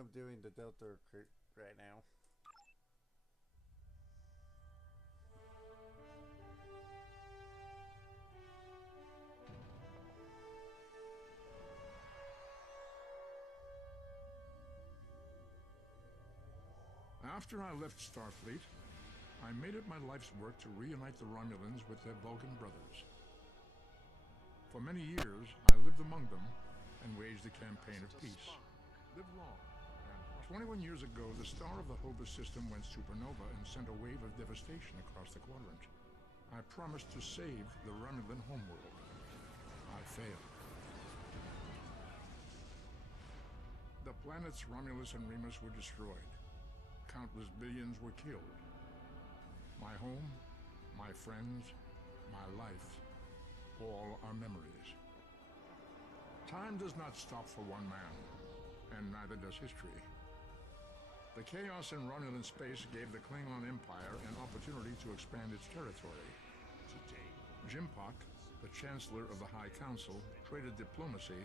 I'm doing the Delta recruit right now. After I left Starfleet, I made it my life's work to reunite the Romulans with their Vulcan brothers. For many years, I lived among them and waged a campaign of peace. Live long. And 21 years ago, the star of the Hobus system went supernova and sent a wave of devastation across the quadrant. I promised to save the Romulan homeworld. I failed. The planets Romulus and Remus were destroyed. Countless billions were killed. My home, my friends, my life, all are memories. Time does not stop for one man, and neither does history. The chaos in Romulan space gave the Klingon Empire an opportunity to expand its territory. Today, Jimpak, the Chancellor of the High Council, traded diplomacy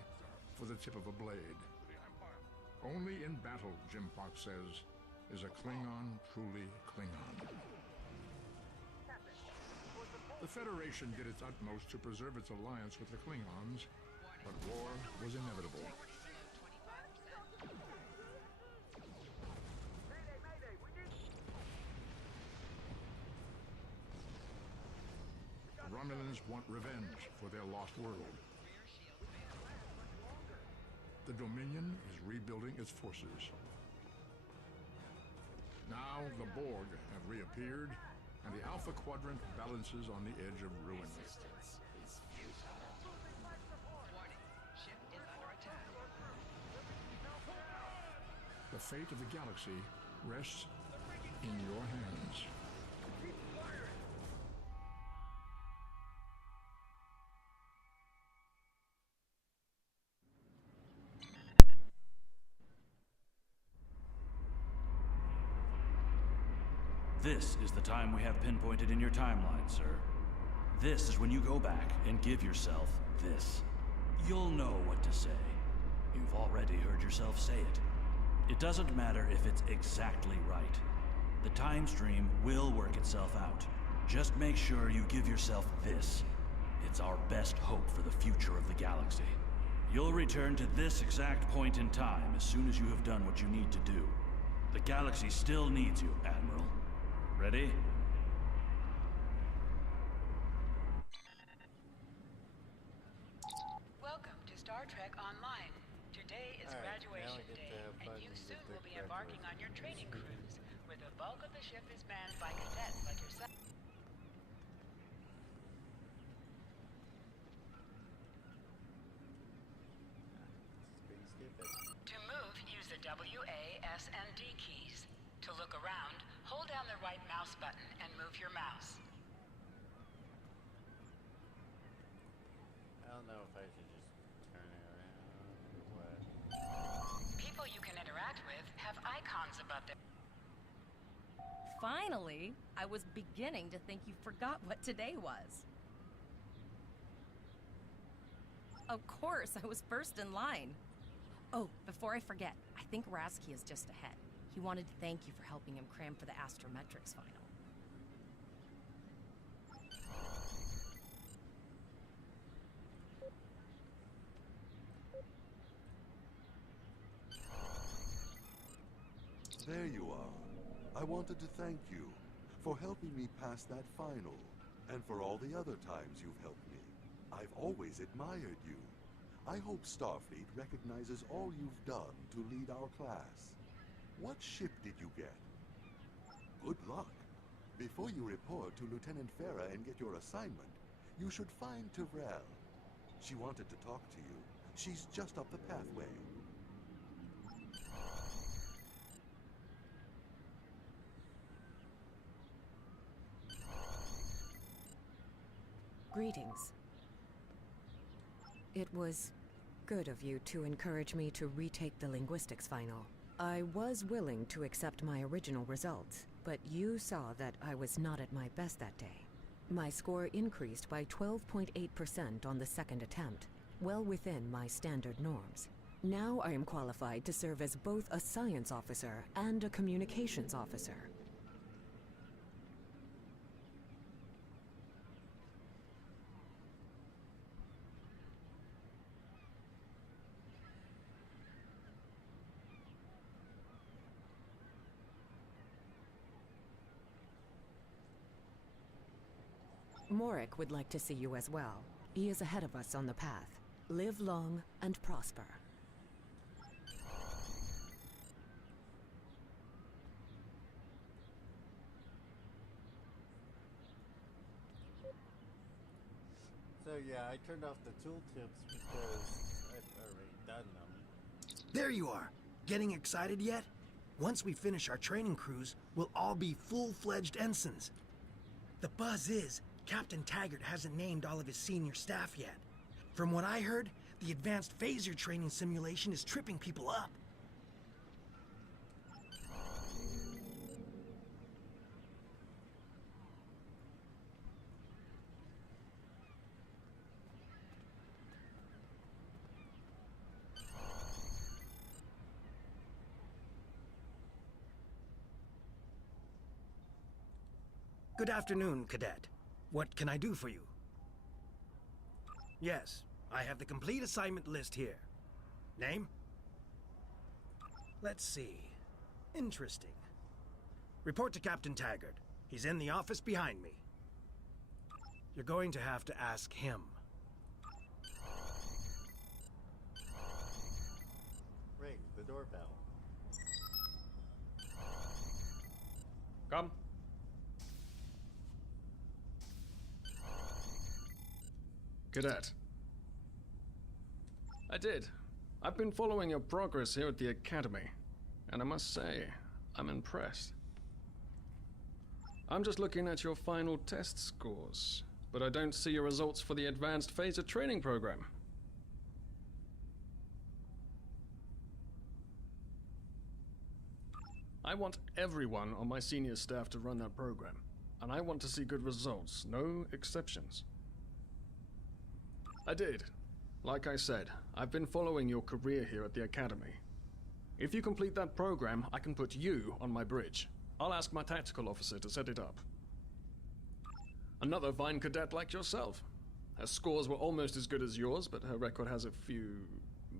for the tip of a blade. Only in battle, Jimpak says, is a Klingon truly Klingon. The Federation did its utmost to preserve its alliance with the Klingons, but war was inevitable. The Romulans want revenge for their lost world. The Dominion is rebuilding its forces. Now the Borg have reappeared, and the Alpha Quadrant balances on the edge of ruin. The fate of the galaxy rests in your hands. This is the time we have pinpointed in your timeline, sir. This is when you go back and give yourself this. You'll know what to say. You've already heard yourself say it. It doesn't matter if it's exactly right. The time stream will work itself out. Just make sure you give yourself this. It's our best hope for the future of the galaxy. You'll return to this exact point in time as soon as you have done what you need to do. The galaxy still needs you, Admiral. Ready? Welcome to Star Trek Online. Today is graduation day, and you soon will be embarking on your training cruise, where the bulk of the ship is manned by cadets like yourself. To move, use the W, A, S, and D keys. To look around, hold down the right mouse button and move your mouse. I don't know if I should just turn it around or what. People you can interact with have icons above them. Finally, I was beginning to think you forgot what today was. Of course, I was first in line. Oh, before I forget, I think Rasky is just ahead. He wanted to thank you for helping him cram for the Astrometrics final. There you are. I wanted to thank you for helping me pass that final, and for all the other times you've helped me. I've always admired you. I hope Starfleet recognizes all you've done to lead our class. What ship did you get? Good luck. Before you report to Lieutenant Farah and get your assignment, you should find Tyrell. She wanted to talk to you. She's just up the pathway. Greetings. It was good of you to encourage me to retake the linguistics final. I was willing to accept my original results, but you saw that I was not at my best that day. My score increased by 12.8% on the second attempt, well within my standard norms. Now I am qualified to serve as both a science officer and a communications officer. Morik would like to see you as well. He is ahead of us on the path. Live long and prosper. So yeah, I turned off the tooltips because I've already done them. There you are. Getting excited yet? Once we finish our training cruise, we'll all be full-fledged ensigns. The buzz is, Captain Taggart hasn't named all of his senior staff yet. From what I heard, the advanced phaser training simulation is tripping people up. Good afternoon, Cadet. What can I do for you? Yes, I have the complete assignment list here. Name? Let's see. Interesting. Report to Captain Taggart. He's in the office behind me. You're going to have to ask him. Ring the doorbell. Come. Cadet. I did. I've been following your progress here at the Academy, and I must say, I'm impressed. I'm just looking at your final test scores, but I don't see your results for the Advanced Phaser Training Program. I want everyone on my senior staff to run that program, and I want to see good results, no exceptions. I did. Like I said, I've been following your career here at the Academy. If you complete that program, I can put you on my bridge. I'll ask my tactical officer to set it up. Another fine cadet like yourself. Her scores were almost as good as yours, but her record has a few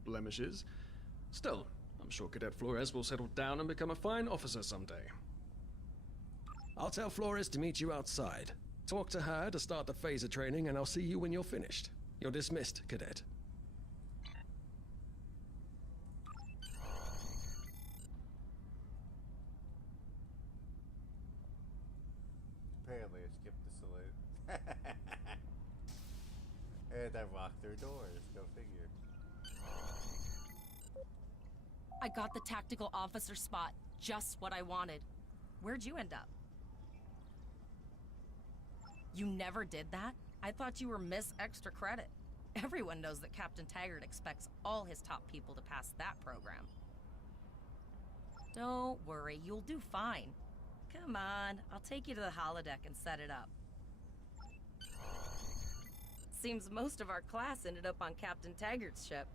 blemishes. Still, I'm sure Cadet Flores will settle down and become a fine officer someday. I'll tell Flores to meet you outside. Talk to her to start the phaser training, and I'll see you when you're finished. You're dismissed, Cadet. Apparently I skipped the salute. And I locked their doors, go figure. I got the tactical officer spot. Just what I wanted. Where'd you end up? You never did that? I thought you were Miss Extra Credit. Everyone knows that Captain Taggart expects all his top people to pass that program. Don't worry, you'll do fine. Come on, I'll take you to the holodeck and set it up. Seems most of our class ended up on Captain Taggart's ship.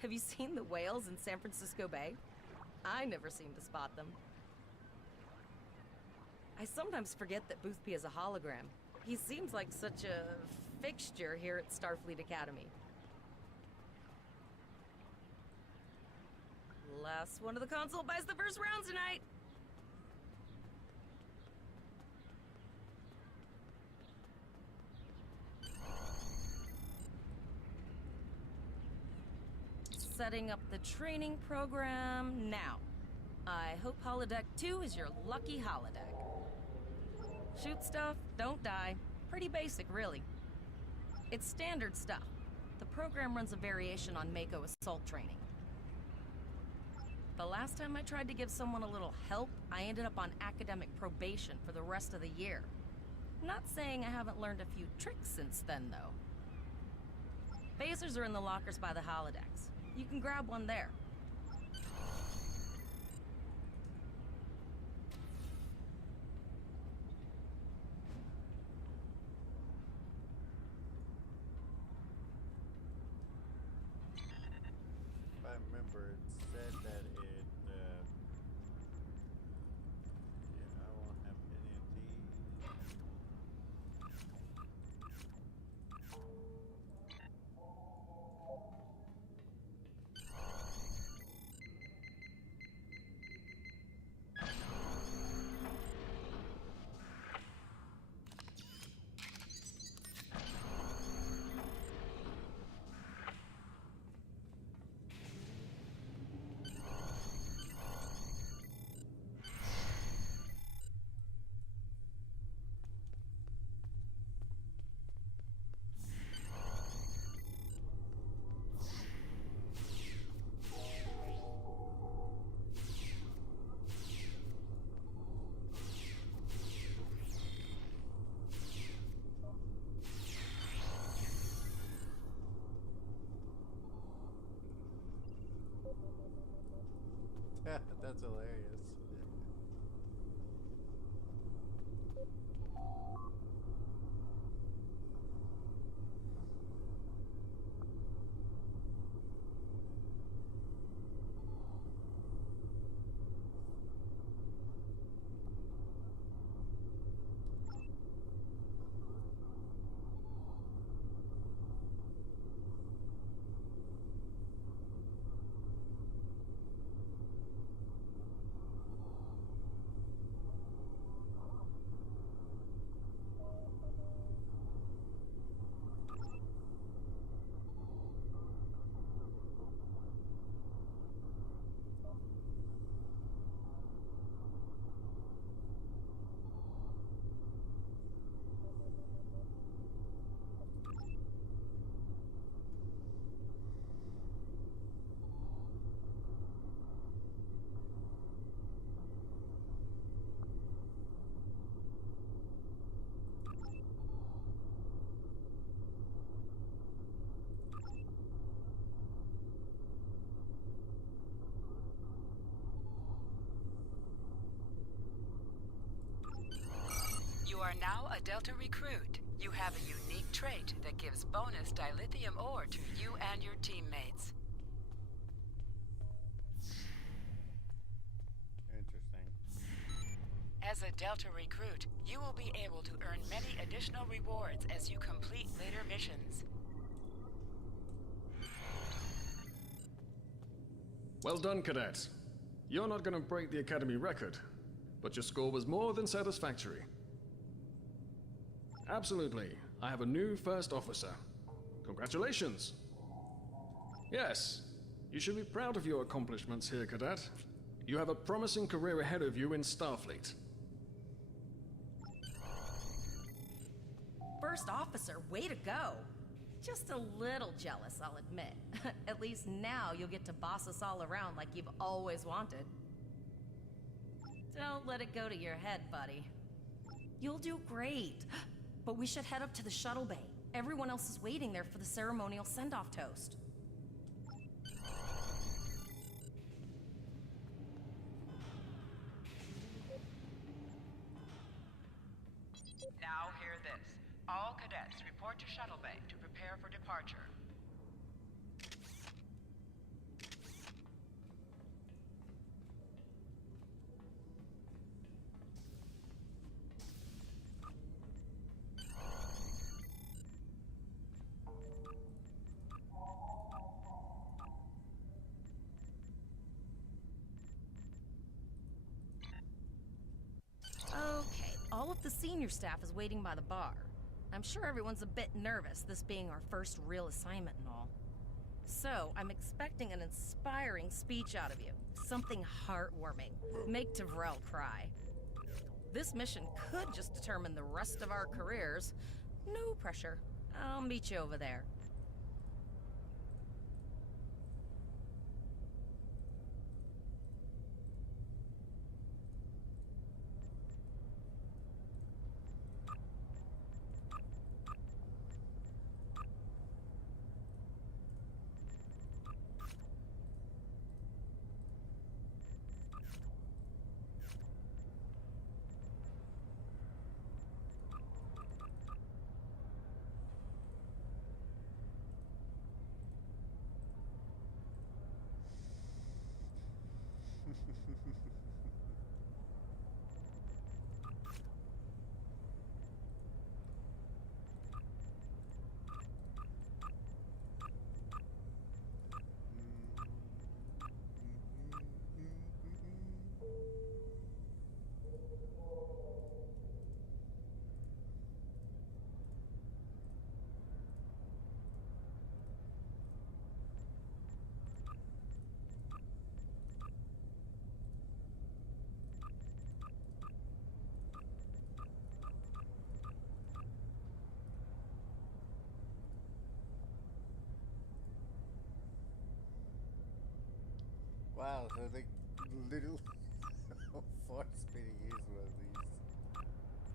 Have you seen the whales in San Francisco Bay? I never seem to spot them. I sometimes forget that Boothby is a hologram. He seems like such a fixture here at Starfleet Academy. Last one of the console buys the first round tonight! Setting up the training program now. I hope Holodeck 2 is your lucky holodeck. Shoot stuff, don't die. Pretty basic, really. It's standard stuff. The program runs a variation on Mako assault training. The last time I tried to give someone a little help, I ended up on academic probation for the rest of the year. Not saying I haven't learned a few tricks since then, though. Phasers are in the lockers by the holodecks. You can grab one there. If I remember, it said that it, yeah, I won't have any of these. That's hilarious. You are now a Delta recruit. You have a unique trait that gives bonus dilithium ore to you and your teammates. Interesting. As a Delta recruit, you will be able to earn many additional rewards as you complete later missions. Well done, cadet. You're not going to break the Academy record, but your score was more than satisfactory. Absolutely. I have a new first officer. Congratulations. Yes, you should be proud of your accomplishments here, cadet. You have a promising career ahead of you in Starfleet. First officer, way to go. Just a little jealous, I'll admit. At least now you'll get to boss us all around like you've always wanted. Don't let it go to your head, buddy. You'll do great. But we should head up to the shuttle bay. Everyone else is waiting there for the ceremonial send-off toast. Now hear this. All cadets report to shuttle bay to prepare for departure. Okay, all of the senior staff is waiting by the bar. I'm sure everyone's a bit nervous, this being our first real assignment and all. So, I'm expecting an inspiring speech out of you. Something heartwarming. Make Devrel cry. This mission could just determine the rest of our careers. No pressure. I'll meet you over there. wow, so they literally forced me to use one of these.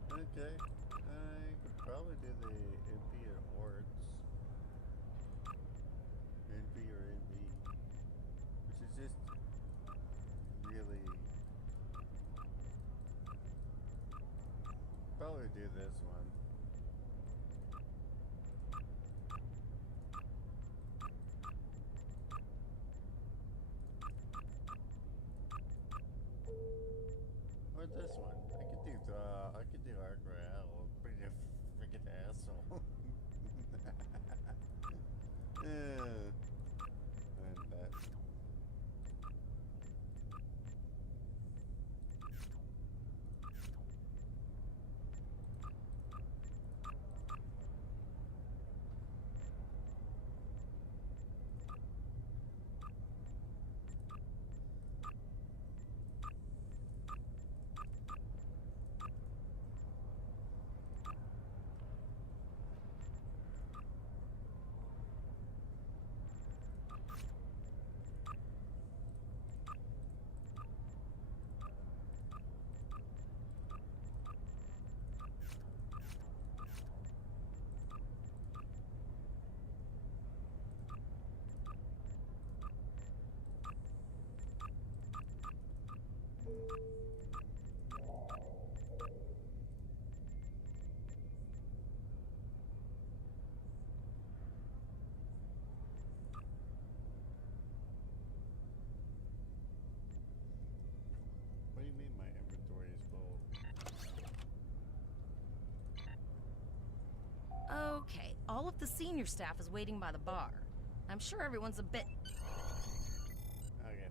Okay, I could probably do the NP or Hordes. NP or NV, which is just really. Probably do this one. Or this one. I could do Arc Royale. Bring a freaking asshole. Yeah. And that. What do you mean my inventory is full? Okay, all of the senior staff is waiting by the bar. I'm sure everyone's a bit... Okay.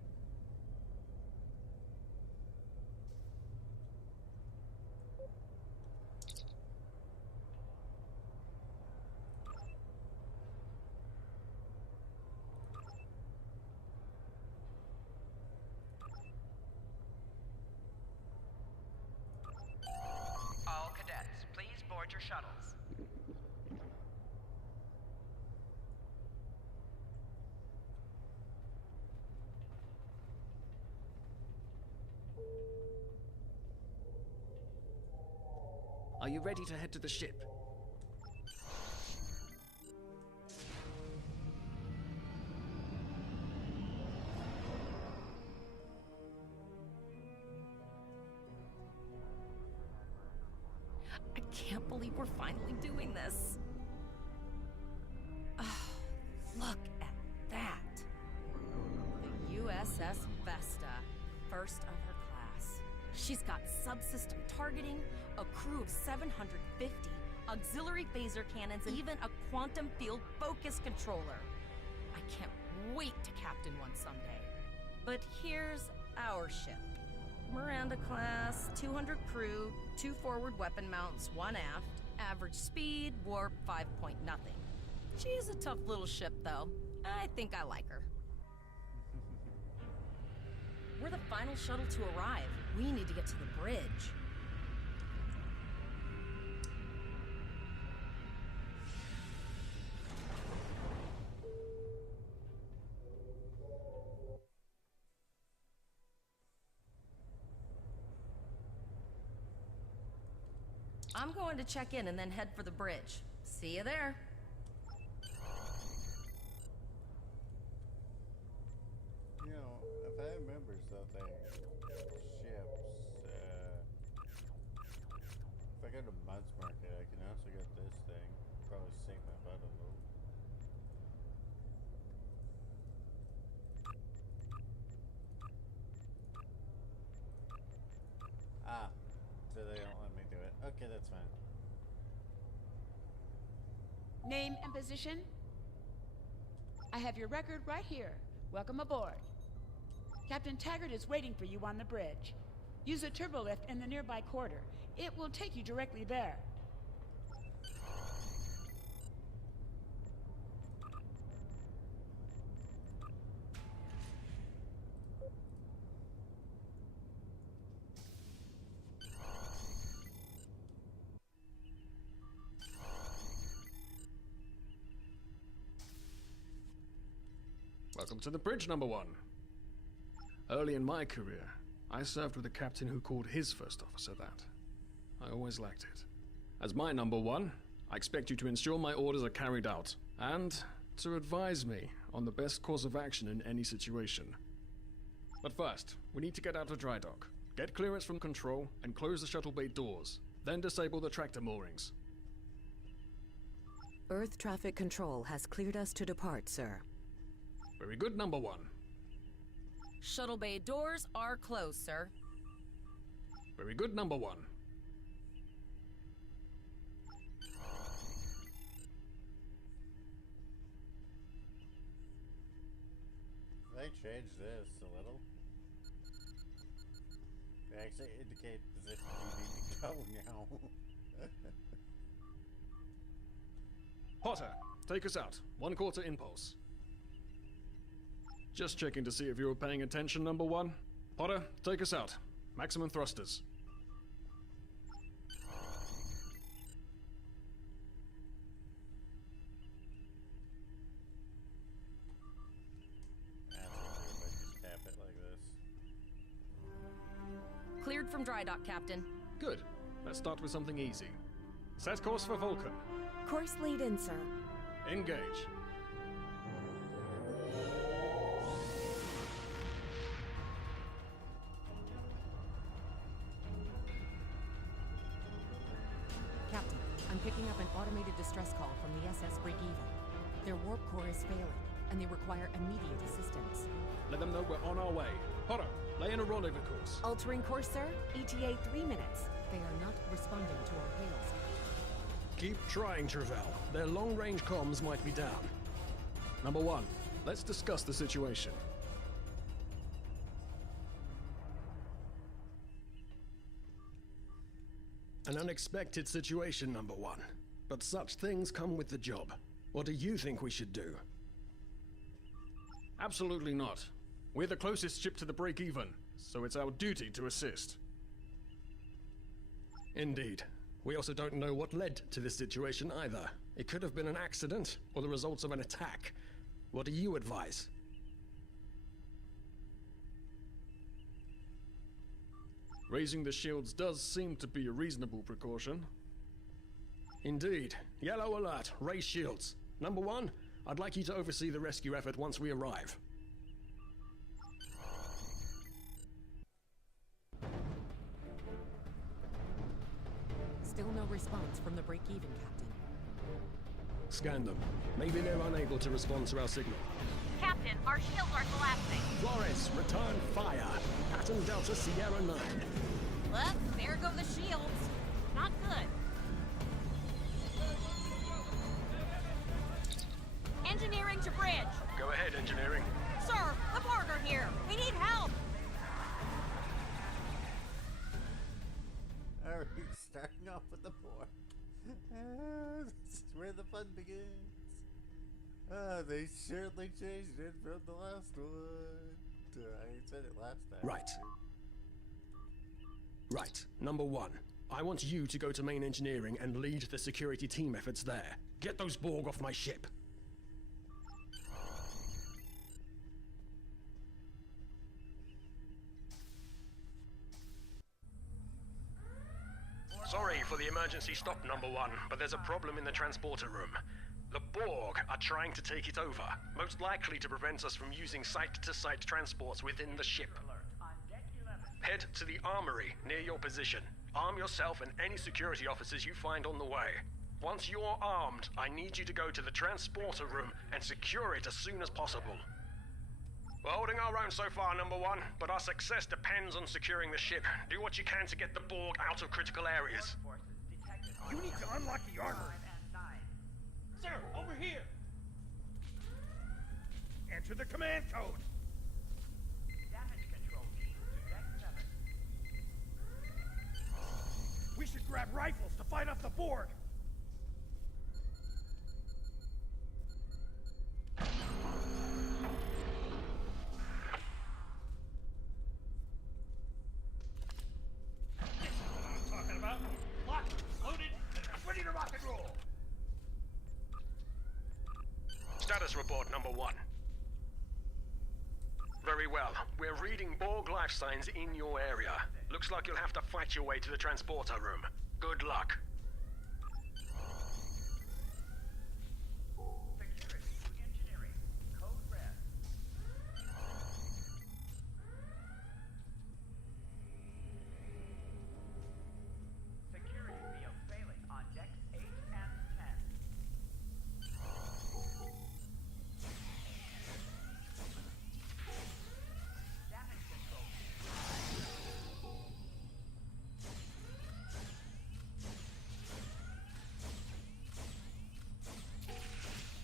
All cadets, please board your shuttles. Are you ready to head to the ship? I can't believe we're finally doing this. Oh, look at that. The USS Vesta, first of her class. She's got subsystem targeting, a crew of 750, auxiliary phaser cannons, and even a quantum field focus controller. I can't wait to captain one someday. But here's our ship. Miranda class, 200 crew, 2 forward weapon mounts, 1 aft, average speed, warp 5 point nothing. She's a tough little ship though. I think I like her. We're the final shuttle to arrive. We need to get to the bridge. I'm going to check in and then head for the bridge. See you there. You know, if I remember something, ships, if I go to Muds Market, I can also get this thing. Probably save my butt a little. Ah, so they don't let me do it. Okay, that's fine. Name and position? I have your record right here. Welcome aboard. Captain Taggart is waiting for you on the bridge. Use a turbolift in the nearby corridor. It will take you directly there. Welcome to the bridge, number 1. Early in my career, I served with a captain who called his first officer that. I always liked it. As my number one, I expect you to ensure my orders are carried out, and to advise me on the best course of action in any situation. But first, we need to get out of dry dock, get clearance from control, and close the shuttle bay doors. Then disable the tractor moorings. Earth Traffic Control has cleared us to depart, sir. Very good, number one. Shuttle bay doors are closed, sir. Very good, number one. They changed this a little. They actually indicate position you need to go now. Potter, take us out. 1/4 impulse. Just checking to see if you were paying attention, number one. Potter, take us out. Maximum thrusters. Just tap it like this. Cleared from dry dock, Captain. Good. Let's start with something easy. Set course for Vulcan. Course lead in, sir. Engage. Captain, I'm picking up an automated distress call from the SS Breakeven. Their warp core is failing, and they require immediate assistance. Let them know we're on our way. Potter, lay in a rendezvous course. Altering course, sir. ETA 3 minutes. They are not responding to our hails. Keep trying, Travell. Their long-range comms might be down. Number one, let's discuss the situation. An unexpected situation, number one. But such things come with the job. What do you think we should do? Absolutely not. We're the closest ship to the break-even, so it's our duty to assist. Indeed. We also don't know what led to this situation either. It could have been an accident, or the results of an attack. What do you advise? Raising the shields does seem to be a reasonable precaution. Indeed. Yellow alert. Raise shields. Number one, I'd like you to oversee the rescue effort once we arrive. Still no response from the break-even, Captain. Scan them. Maybe they're unable to respond to our signal. Captain, our shields are collapsing. Flores, return fire. Pattern Delta Sierra 9. Well, there go the shields. Not good. Engineering to bridge. Go ahead, engineering. Sir, the Borg are here. We need help. Alright, starting off with the Borg. This is where the fun begins. They certainly changed it from the last one. I said it last time. Right. Right. Number one, I want you to go to main engineering and lead the security team efforts there. Get those Borg off my ship. Sorry for the emergency stop, number one, but there's a problem in the transporter room. The Borg are trying to take it over, most likely to prevent us from using site-to-site transports within the ship. Head to the armory near your position. Arm yourself and any security officers you find on the way. Once you're armed, I need you to go to the transporter room and secure it as soon as possible. We're holding our own so far, number one, but our success depends on securing the ship. Do what you can to get the Borg out of critical areas. You need to unlock the armory. Sir, over here. Enter the command code. Damage control team to deck 7. We should grab rifles to fight off the Borg. Status report, number one. Very well. We're reading Borg life signs in your area. Looks like you'll have to fight your way to the transporter room. Good luck. Security to engineering. Code red. Security field failing on decks 8 and 10. Damage control.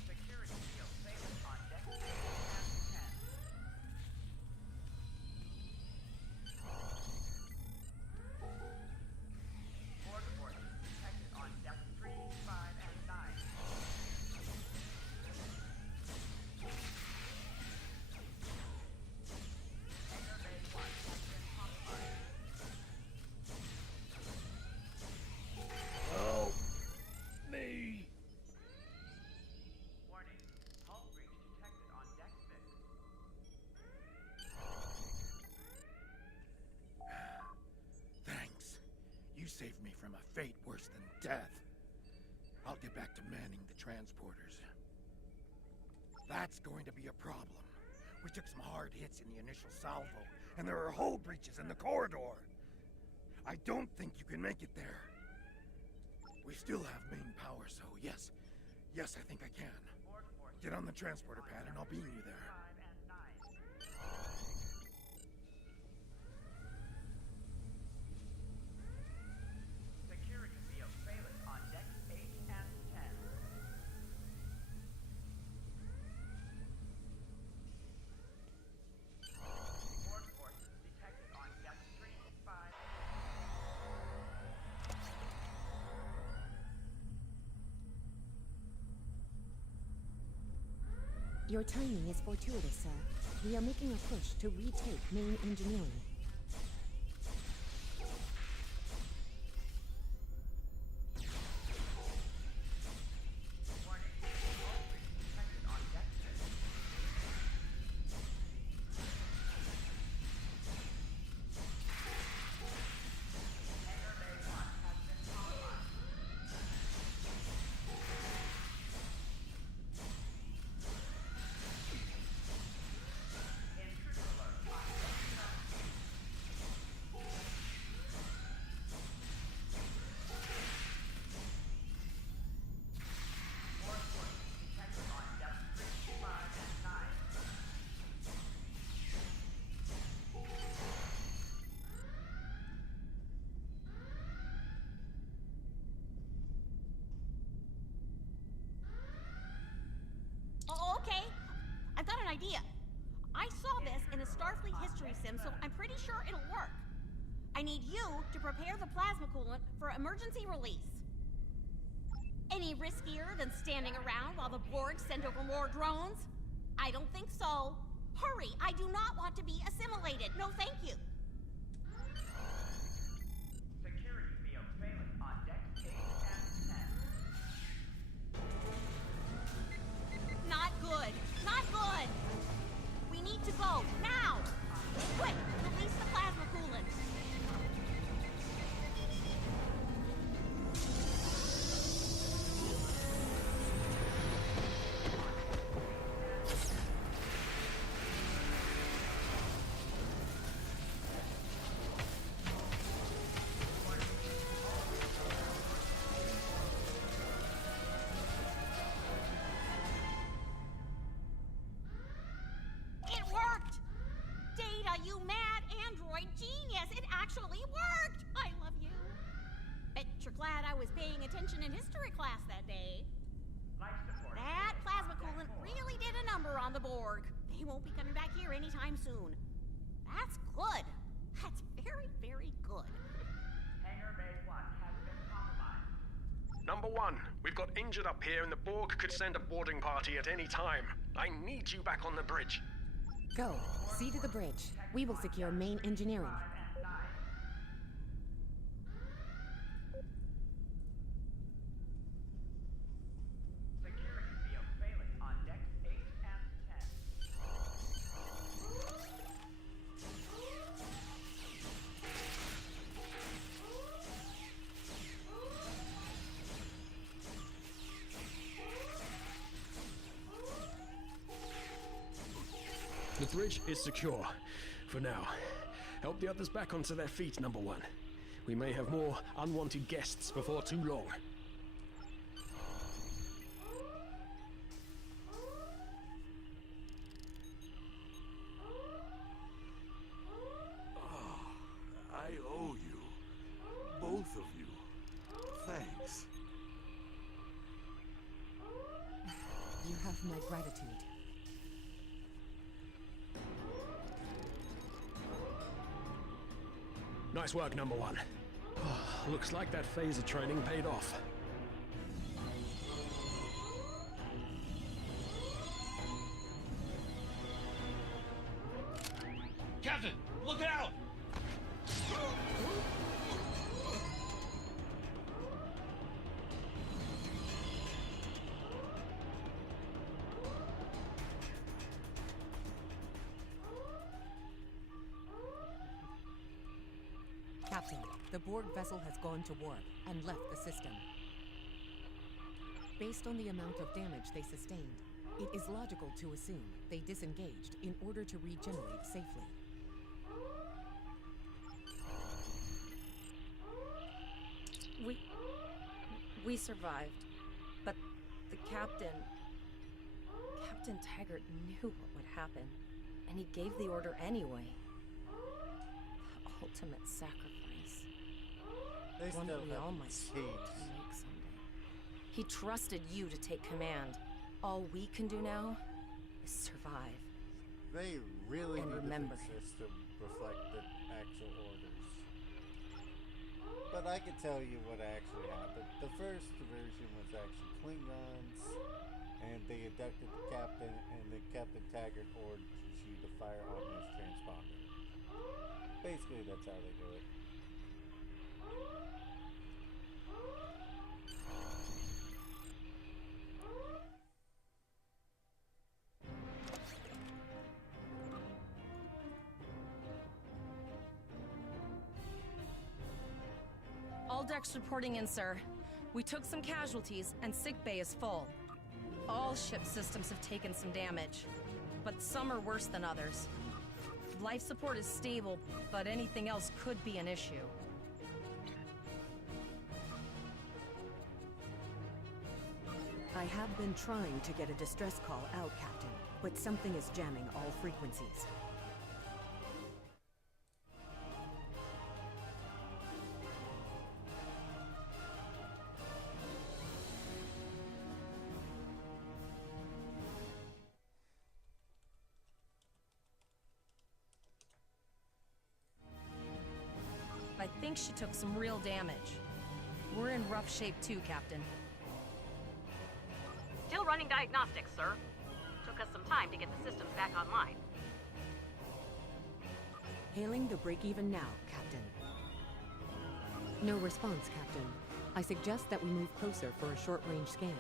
Security field failing on decks 8 and 10. Borg forces detected on decks 3, 5, and 9. Hangar Bay 1 has been compromised. Help me. Warning. Hull breach detected on deck 6. Thanks. You saved me from a fate worse than death. I'll get back to manning the transporters. That's going to be a problem. We took some hard hits in the initial salvo, and there are hull breaches in the corridor. I don't think you can make it there. We still have main power, so yes, I think I can. Borg forces Get on the transporter pad and I'll beam you there. 5 and 9. Security field failing on decks 8 and 10. Borg forces detected on decks 3, 5. Your timing is fortuitous, sir. We are making a push to retake main engineering. Warning. Hull breach detected on deck 6. Hangar Bay 1 has been compromised. Intruder alert on deck 7. Borg forces detected on decks 3, 5, and 9. Oh, okay. I've got an idea. I saw this in a Starfleet history sim, so I'm pretty sure it'll work. I need you to prepare the plasma coolant for emergency release. Any riskier than standing around while the Borg send over more drones? I don't think so. Hurry, I do not want to be assimilated. No, thank you. Security field failing on decks 8 and 10. Not good. Not good. We need to go now. Quick, release the plasma coolant. It worked! Data, you mad android genius! It actually worked! I love you. Bet you're glad I was paying attention in history class that day. Life support. That plasma coolant really did a number on the Borg. They won't be coming back here anytime soon. That's good. That's very, very good. Hangar Bay 1 has been compromised. Number 1, we've got injured up here and the Borg could send a boarding party at any time. I need you back on the bridge. Go. See to the bridge. We will secure main engineering. 5 and 9. Security field failing on decks 8 and 10. The bridge is secure. For now. Help the others back onto their feet, number one. We may have more unwanted guests before too long. I owe you. Both of you. Thanks. You have my gratitude. Nice work, number one. Looks like that phase of training paid off. Captain, look out! Captain, the Borg vessel has gone to warp and left the system. Based on the amount of damage they sustained, it is logical to assume they disengaged in order to regenerate safely. We survived, but the Captain Taggart knew what would happen, and he gave the order anyway. The ultimate sacrifice. One that we all must make someday. He trusted you to take command. All we can do now is survive. They really and need remember the system reflect the actual orders. But I can tell you what actually happened. The first version was actually Klingons, and they abducted the captain, and then Captain Taggart ordered you to fire on his transponder. Basically, that's how they do it. All decks reporting in, sir. We took some casualties, and sickbay is full. All ship systems have taken some damage, but some are worse than others. Life support is stable, but anything else could be an issue. I have been trying to get a distress call out, Captain, but something is jamming all frequencies. I think she took some real damage. We're in rough shape too, Captain. Still running diagnostics, sir. Took us some time to get the systems back online. Hailing the break-even now, Captain. No response, Captain. I suggest that we move closer for a short-range scan.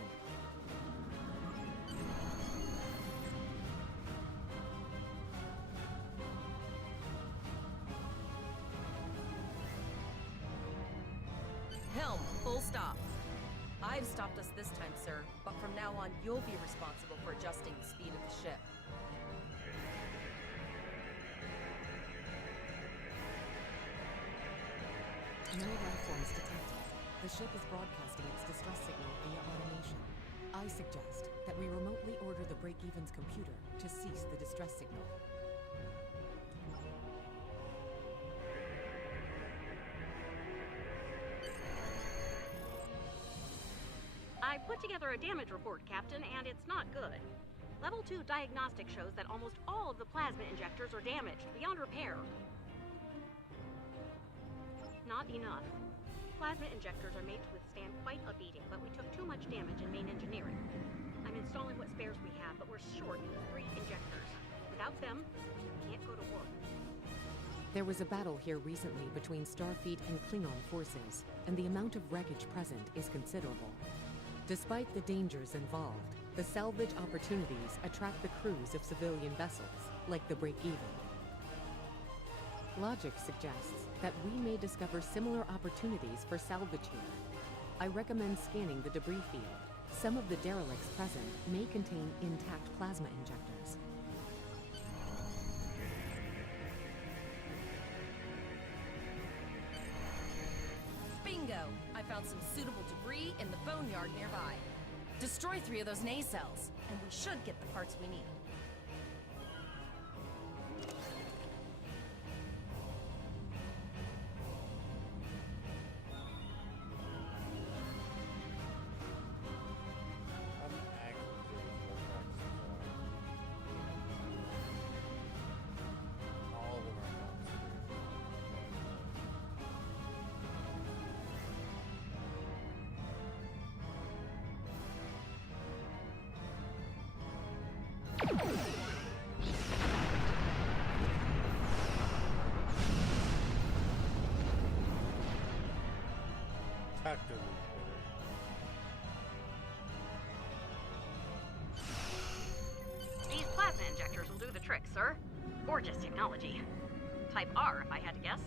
Helm, full stop. I've stopped us this time, sir, but from now on, you'll be responsible for adjusting the speed of the ship. No life forms detected. The ship is broadcasting its distress signal via automation. I suggest that we remotely order the break-even's computer to cease the distress signal. I put together a damage report, Captain, and it's not good. Level 2 diagnostic shows that almost all of the plasma injectors are damaged beyond repair. Not enough. Plasma injectors are made to withstand quite a beating, but we took too much damage in main engineering. I'm installing what spares we have, but we're short 3 injectors. Without them, we can't go to work. There was a battle here recently between Starfleet and Klingon forces, and the amount of wreckage present is considerable. Despite the dangers involved, the salvage opportunities attract the crews of civilian vessels, like the Break-Even. Logic suggests that we may discover similar opportunities for salvage here. I recommend scanning the debris field. Some of the derelicts present may contain intact plasma injectors. yard nearby. Destroy 3 of those nacelles, and we should get the parts we need. These plasma injectors will do the trick, sir. Gorgeous technology. Type R, if I had to guess.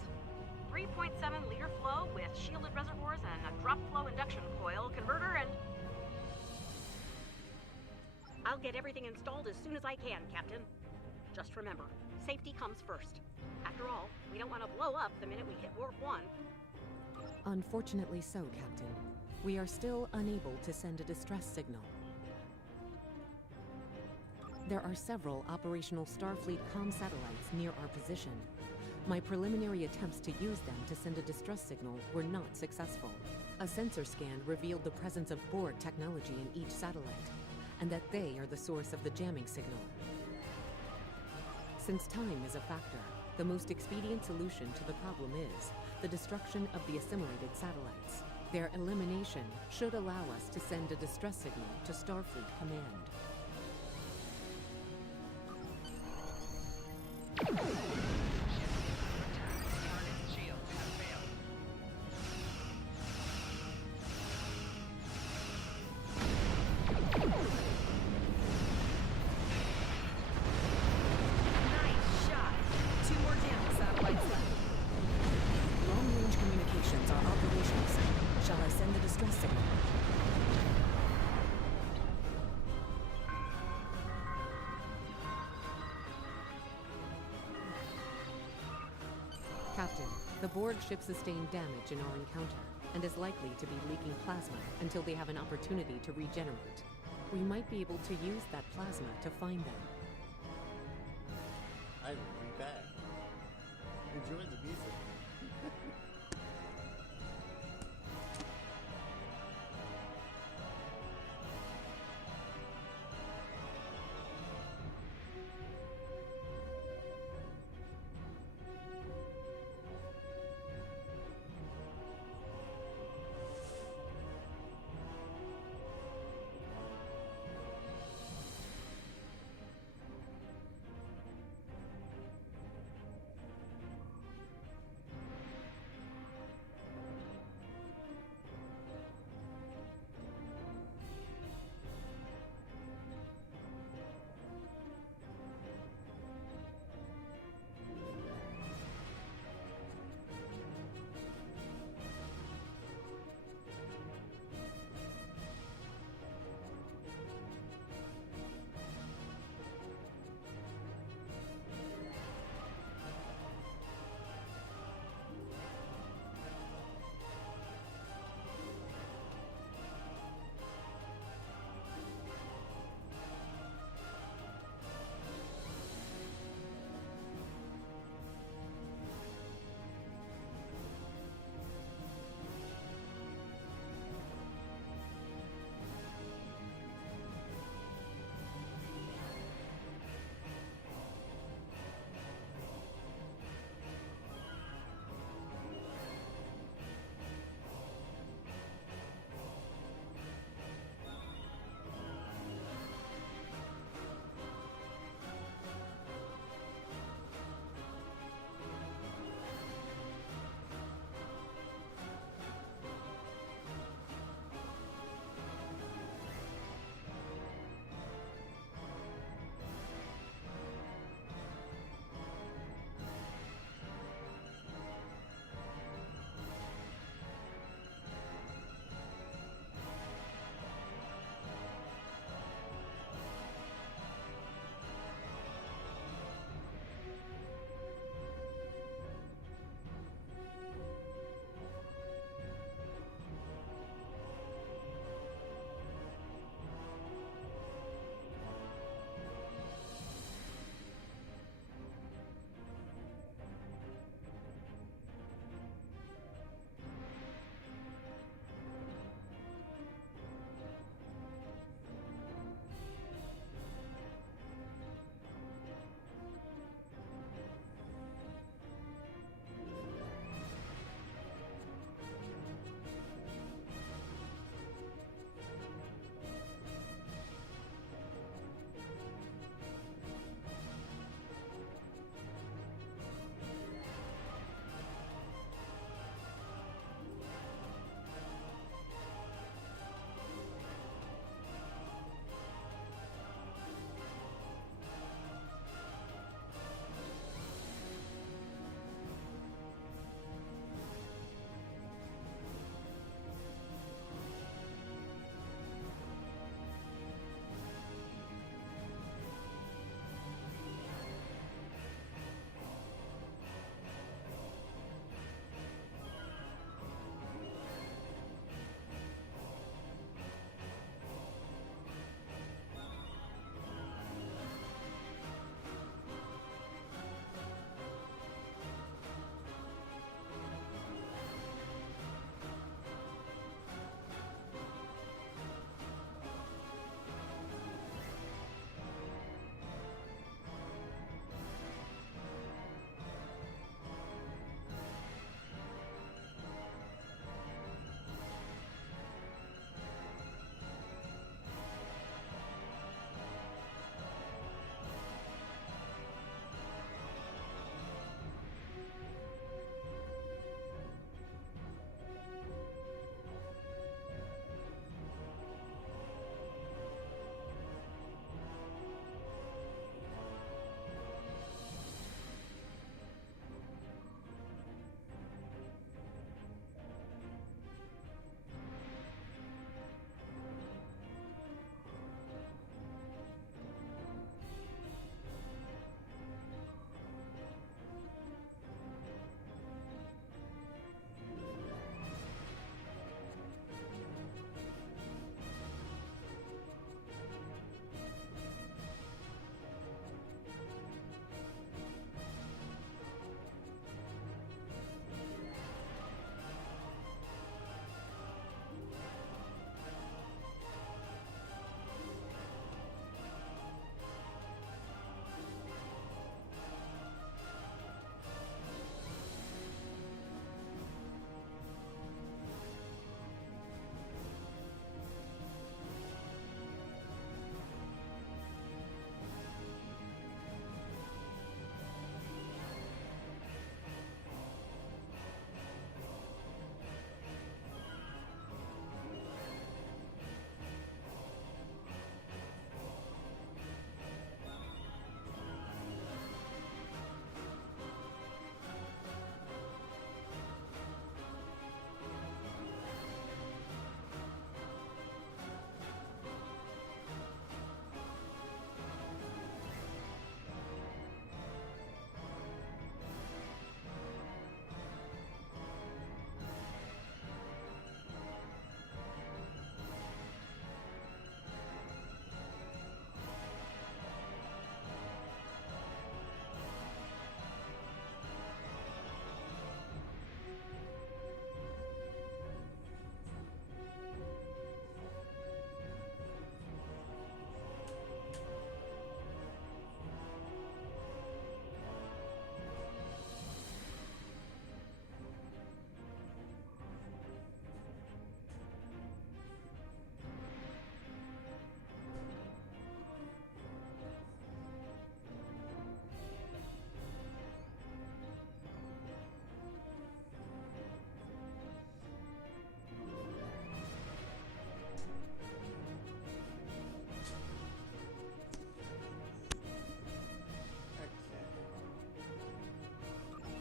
3.7 liter flow with shielded reservoirs and a drop flow induction coil converter and... I'll get everything installed as soon as I can, Captain. Just remember, safety comes first. After all, we don't want to blow up the minute we hit Warp 1. Unfortunately so, Captain. We are still unable to send a distress signal. There are several operational Starfleet comm satellites near our position. My preliminary attempts to use them to send a distress signal were not successful. A sensor scan revealed the presence of Borg technology in each satellite, and that they are the source of the jamming signal. Since time is a factor, the most expedient solution to the problem is the destruction of the assimilated satellites. Their elimination should allow us to send a distress signal to Starfleet Command. Captain, the Borg ship sustained damage in our encounter, and is likely to be leaking plasma until they have an opportunity to regenerate. We might be able to use that plasma to find them. I will be back. Enjoy the music.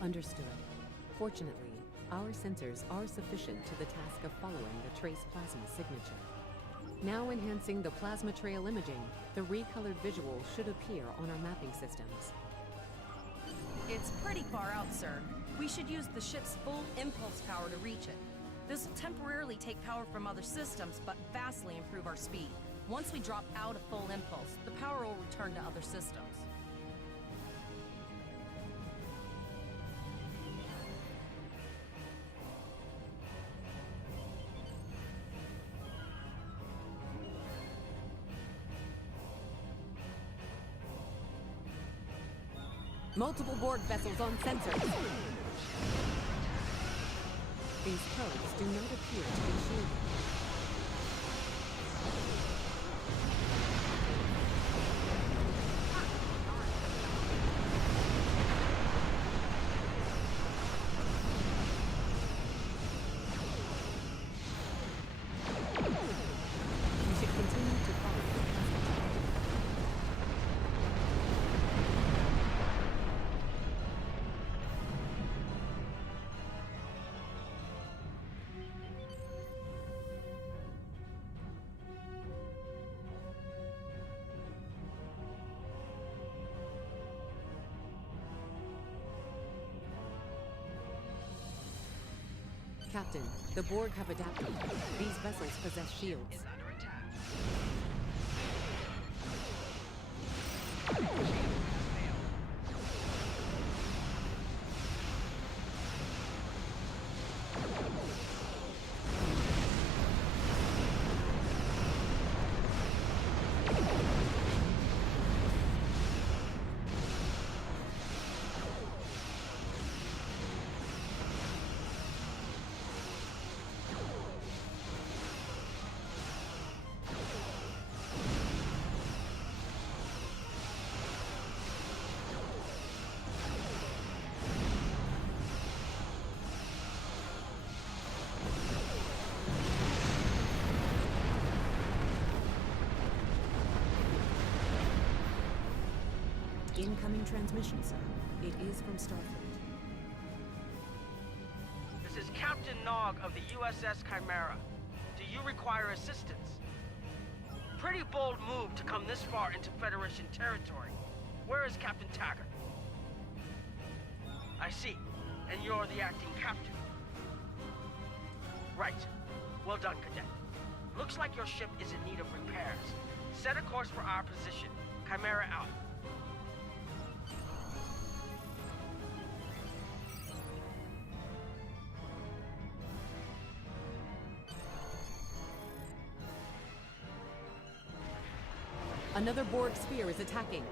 Understood. Fortunately, our sensors are sufficient to the task of following the trace plasma signature. Now enhancing the plasma trail imaging, the recolored visual should appear on our mapping systems. It's pretty far out, sir. We should use the ship's full impulse power to reach it. This will temporarily take power from other systems, but vastly improve our speed. Once we drop out of full impulse, the power will return to other systems. Multiple Borg vessels on sensors. These probes do not appear to be shielded. We should continue to follow the plasma trail. Captain, the Borg have adapted. These vessels possess shields. Incoming transmission, sir. It is from Starfleet. This is Captain Nog of the USS Chimera. Do you require assistance? Pretty bold move to come this far into Federation territory. Where is Captain Taggart? I see. And you're the acting captain. Right. Well done, Cadet. Looks like your ship is in need of repairs. Set a course for our position. Chimera out. Another Borg sphere is attacking.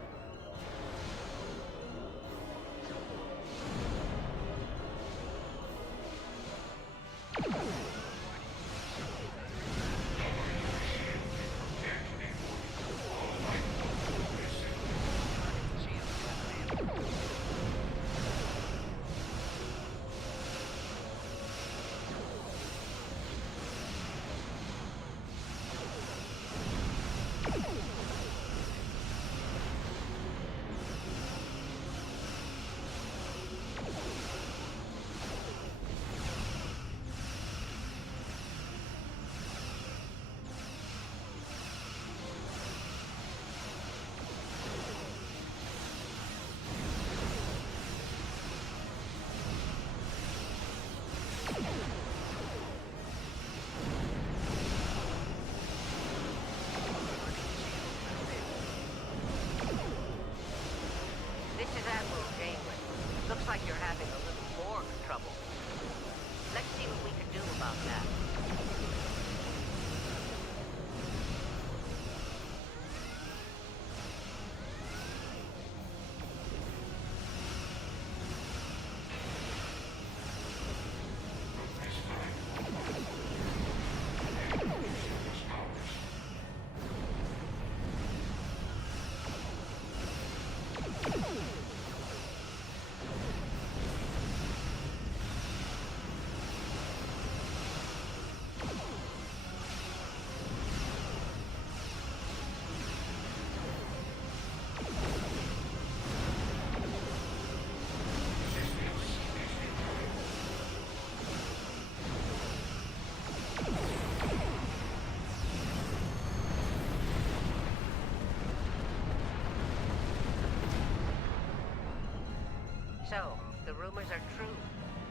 So, the rumors are true.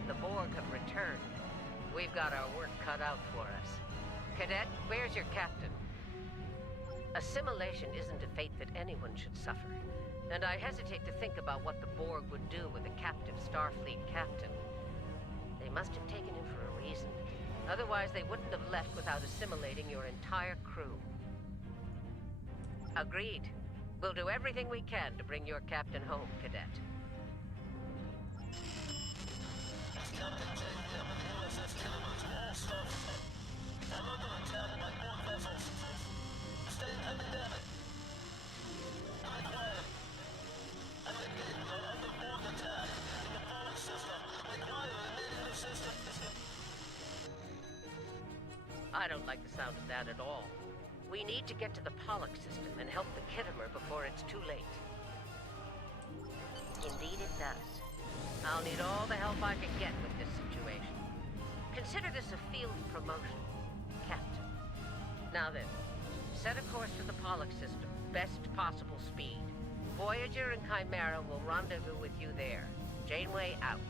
The Borg have returned. We've got our work cut out for us. Cadet, where's your captain? Assimilation isn't a fate that anyone should suffer. And I hesitate to think about what the Borg would do with a captive Starfleet captain. They must have taken him for a reason. Otherwise, they wouldn't have left without assimilating your entire crew. Agreed. We'll do everything we can to bring your captain home, Cadet. I don't like the sound of that at all. We need to get to the Pollock system and help the Khitomer before it's too late. Indeed it does. I'll need all the help I can get with this situation. Consider this a field promotion, Captain. Now then, set a course to the Pollock system, best possible speed. Voyager and Chimera will rendezvous with you there. Janeway out.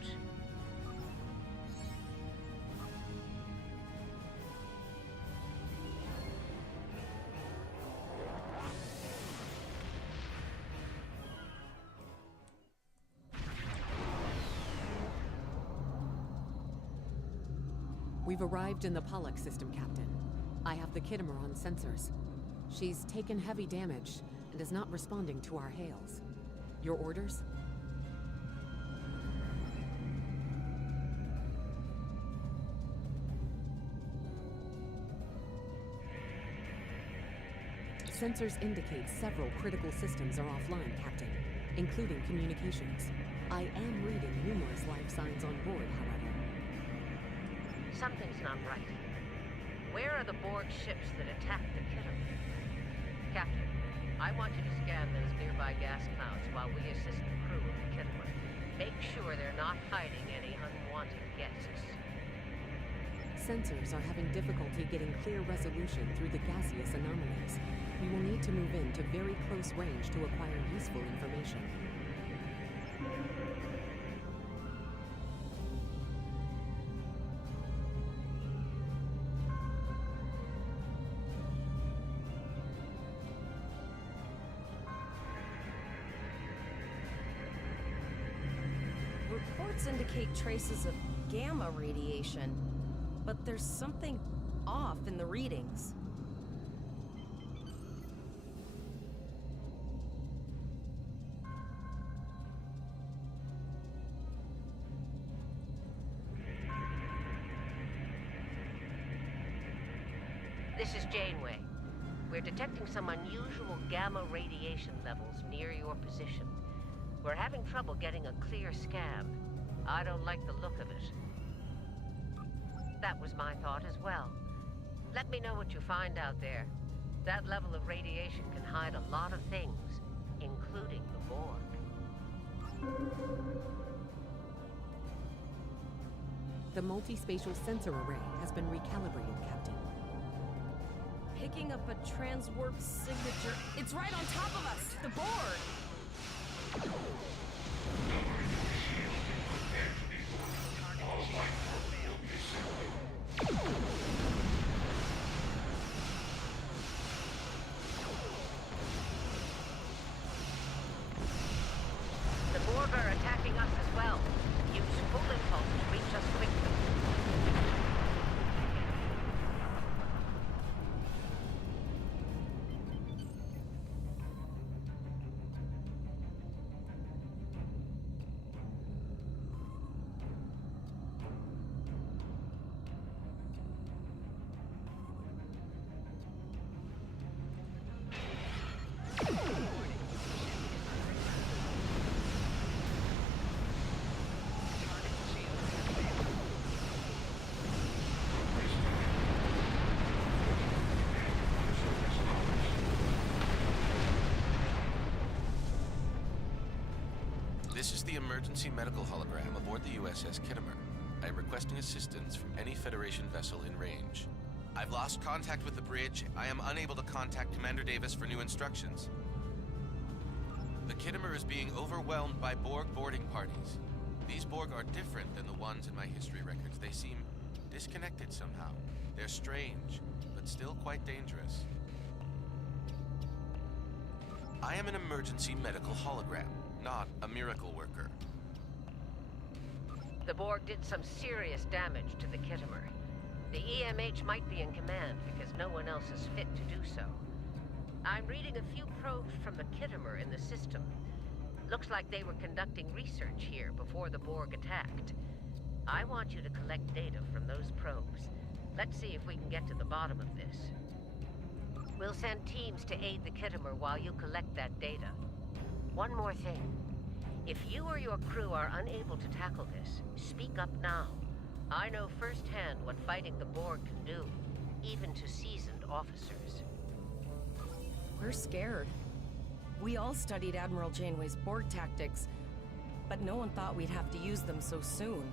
We've arrived in the Pollock system, Captain. I have the Khitomer on sensors. She's taken heavy damage and is not responding to our hails. Your orders? Sensors indicate several critical systems are offline, Captain, including communications. I am reading numerous life signs on board, however. Something's not right. Where are the Borg ships that attacked the Khitomer? Captain, I want you to scan those nearby gas clouds while we assist the crew of the Khitomer. Make sure they're not hiding any unwanted guests. Sensors are having difficulty getting clear resolution through the gaseous anomalies. We will need to move into very close range to acquire useful information. Reports indicate traces of gamma radiation, but there's something off in the readings. This is Janeway. We're detecting some unusual gamma radiation levels near your position. We're having trouble getting a clear scan. I don't like the look of it. That was my thought as well. Let me know what you find out there. That level of radiation can hide a lot of things, including the Borg. The multi-spatial sensor array has been recalibrated, Captain. Picking up a transwarp signature. It's right on top of us! The Borg! The Borg are attacking us as well. Use full impulse to reach us quickly. This is the emergency medical hologram aboard the USS Khitomer. I am requesting assistance from any Federation vessel in range. I've lost contact with the bridge. I am unable to contact Commander Davis for new instructions. The Khitomer is being overwhelmed by Borg boarding parties. These Borg are different than the ones in my history records. They seem disconnected somehow. They're strange, but still quite dangerous. I am an emergency medical hologram, not a miracle worker. The Borg did some serious damage to the Kittimer. The EMH might be in command because no one else is fit to do so. I'm reading a few probes from the Kittimer in the system. Looks like they were conducting research here before the Borg attacked. I want you to collect data from those probes. Let's see if we can get to the bottom of this. We'll send teams to aid the Kittimer while you collect that data. One more thing. If you or your crew are unable to tackle this, speak up now. I know firsthand what fighting the Borg can do, even to seasoned officers. We're scared. We all studied Admiral Janeway's Borg tactics, but no one thought we'd have to use them so soon.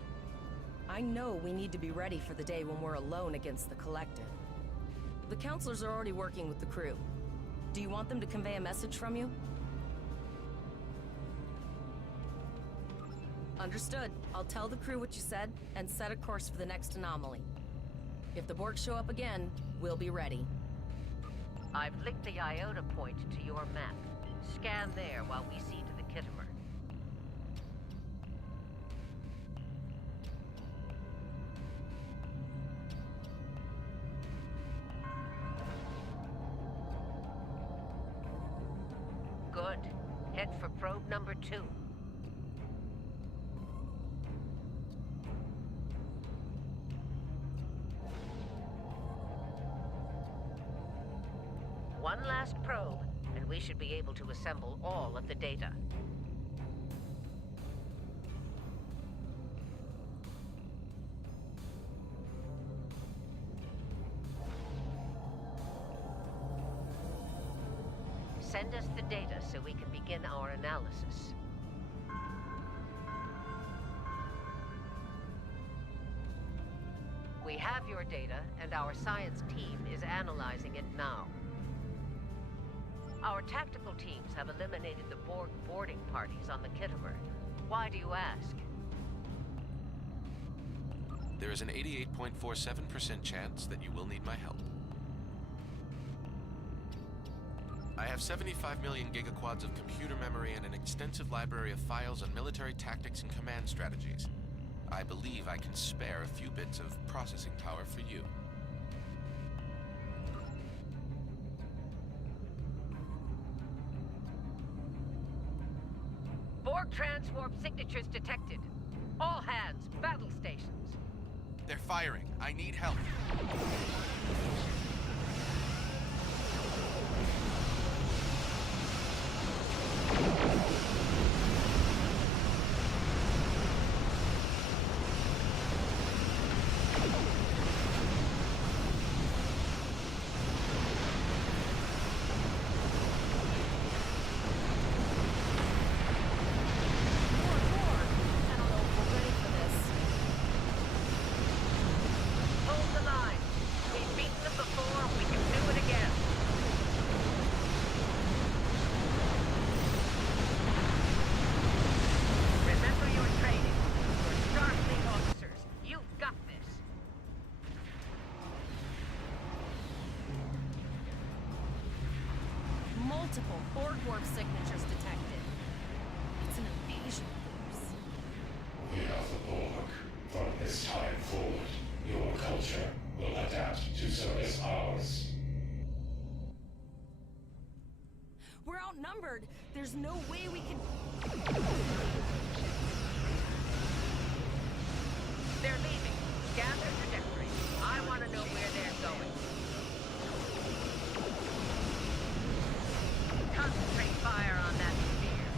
I know we need to be ready for the day when we're alone against the Collective. The counselors are already working with the crew. Do you want them to convey a message from you? Understood. I'll tell the crew what you said and set a course for the next anomaly. If the Borg show up again, we'll be ready. I've linked the Iota point to your map. Scan there while we see to the Kittimer. Good. Head for probe number 2. One last probe, and we should be able to assemble all of the data. Send us the data so we can begin our analysis. We have your data, and our science team is analyzing it now. Our tactical teams have eliminated the Borg boarding parties on the Kittimer. Why do you ask? There is an 88.47% chance that you will need my help. I have 75 million gigaquads of computer memory and an extensive library of files on military tactics and command strategies. I believe I can spare a few bits of processing power for you. Borg transwarp signatures detected. All hands, battle stations. They're firing. I need help. Multiple Borg warp signatures detected. It's an invasion force. We are the Borg. From this time forward, your culture will adapt to service ours. We're outnumbered. There's no way we can... They're leaving. Scan their trajectory. I want to know where they're going. Concentrate fire on that sphere.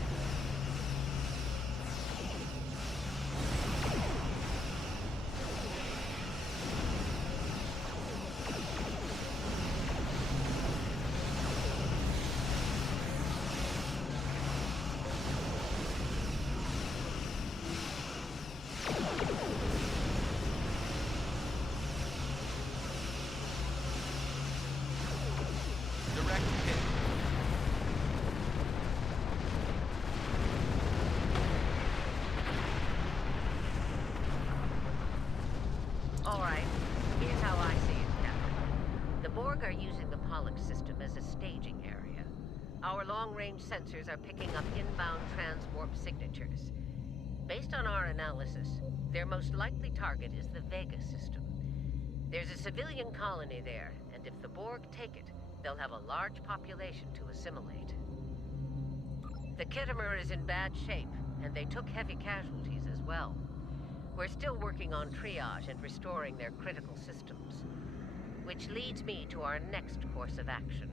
launch system as a staging area. Our long-range sensors are picking up inbound transwarp signatures. Based on our analysis, their most likely target is the Vega system. There's a civilian colony there, and if the Borg take it, they'll have a large population to assimilate. The Khitomer is in bad shape, and they took heavy casualties as well. We're still working on triage and restoring their critical systems. Which leads me to our next course of action.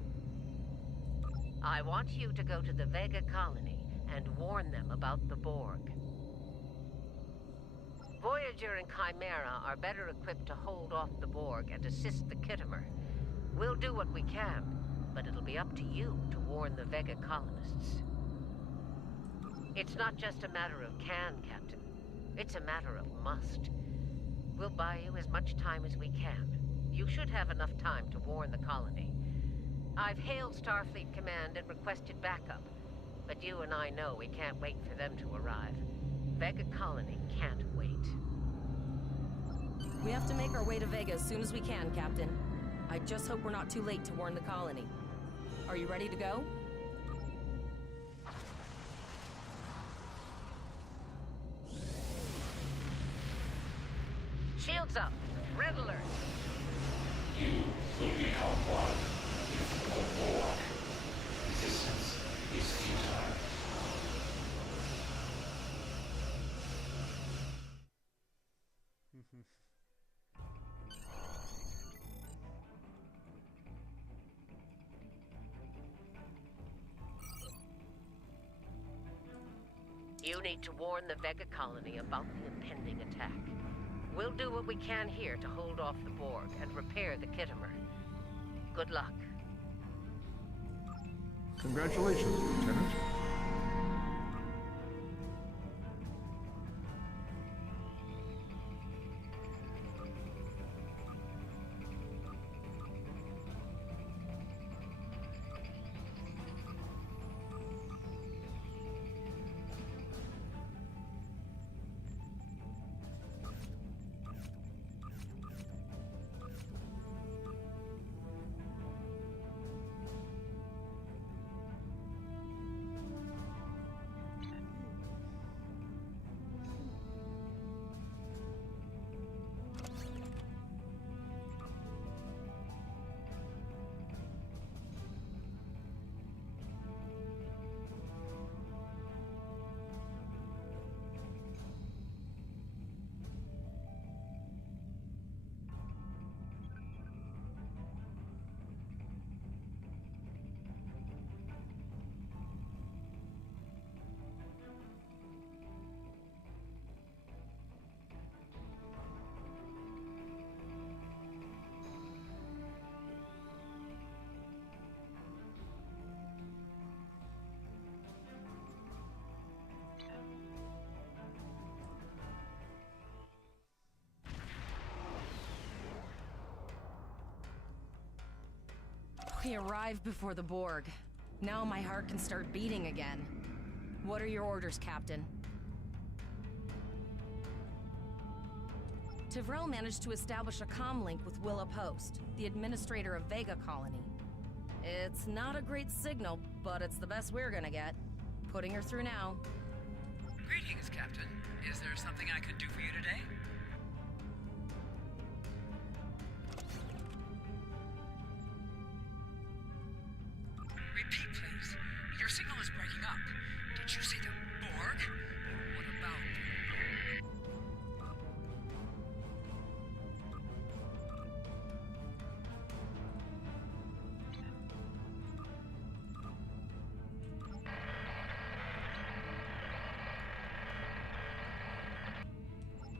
I want you to go to the Vega colony and warn them about the Borg. Voyager and Chimera are better equipped to hold off the Borg and assist the Khitomer. We'll do what we can, but it'll be up to you to warn the Vega colonists. It's not just a matter of can, Captain. It's a matter of must. We'll buy you as much time as we can. You should have enough time to warn the colony. I've hailed Starfleet Command and requested backup, but you and I know we can't wait for them to arrive. Vega colony can't wait. We have to make our way to Vega as soon as we can, Captain. I just hope we're not too late to warn the colony. Are you ready to go? Shields up. Red alert. You will become one with the Borg. Resistance is futile. You need to warn the Vega colony about the impending attack. We'll do what we can here to hold off the Borg and repair the Khitomer. Good luck. Congratulations, Lieutenant. We arrived before the Borg. Now my heart can start beating again. What are your orders, Captain? Tivrel managed to establish a comm link with Willa Post, the administrator of Vega Colony. It's not a great signal, but it's the best we're gonna get. Putting her through now. Greetings, Captain. Is there something I could do for you today? Repeat, please. Your signal is breaking up. Did you say the Borg? What about...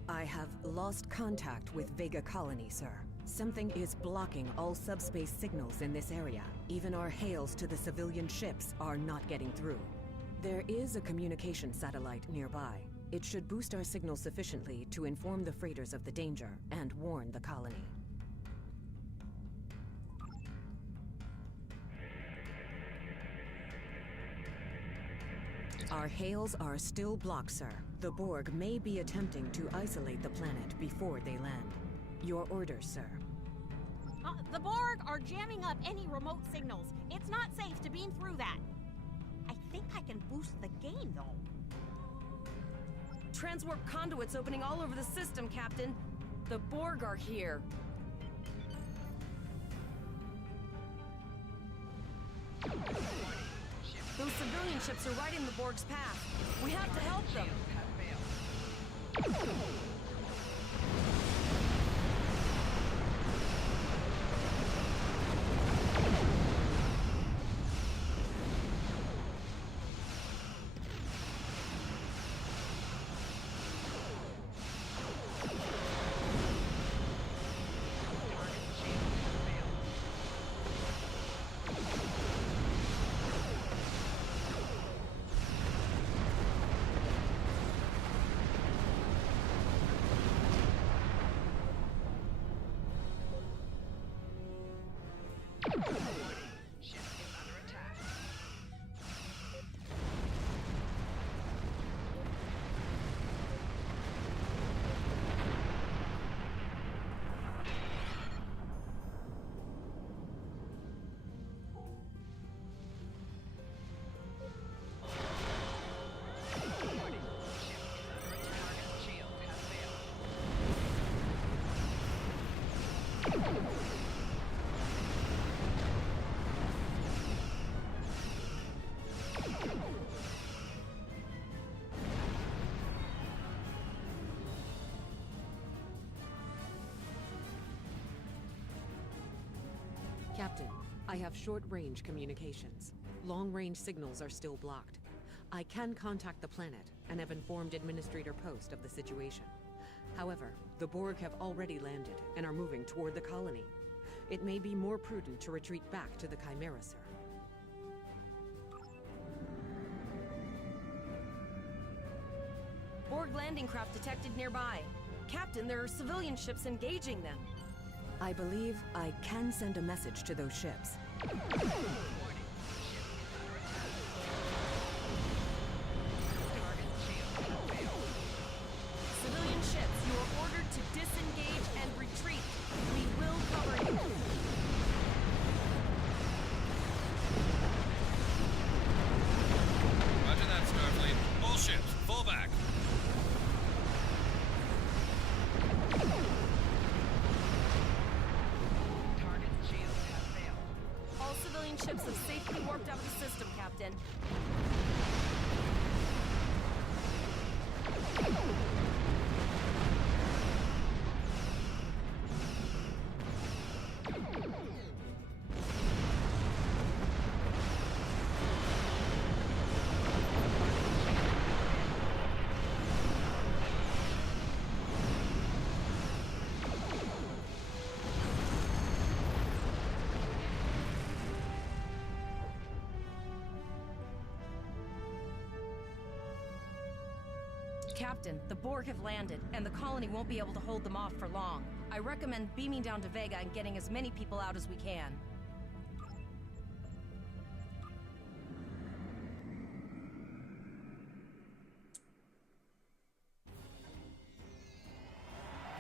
I have lost contact with Vega Colony, sir. Something is blocking all subspace signals in this area. Even our hails to the civilian ships are not getting through. There is a communication satellite nearby. It should boost our signal sufficiently to inform the freighters of the danger and warn the colony. Our hails are still blocked, sir. The Borg may be attempting to isolate the planet before they land. Your orders, sir. The Borg are jamming up any remote signals. It's not safe to beam through that. I think I can boost the gain, though. Transwarp conduits opening all over the system, Captain. The Borg are here. Those civilian ships are right in the Borg's path. We have to help them. Captain, I have short-range communications. Long-range signals are still blocked. I can contact the planet and have informed Administrator Post of the situation. However, the Borg have already landed and are moving toward the colony. It may be more prudent to retreat back to the Chimera, sir. Borg landing craft detected nearby. Captain, there are civilian ships engaging them. I believe I can send a message to those ships. Civilian ships, you are ordered to disengage and retreat. We will cover you. Roger that, Starfleet. All ships, fall back. Ships have safely warped out of the system, Captain. Captain, the Borg have landed, and the colony won't be able to hold them off for long. I recommend beaming down to Vega and getting as many people out as we can.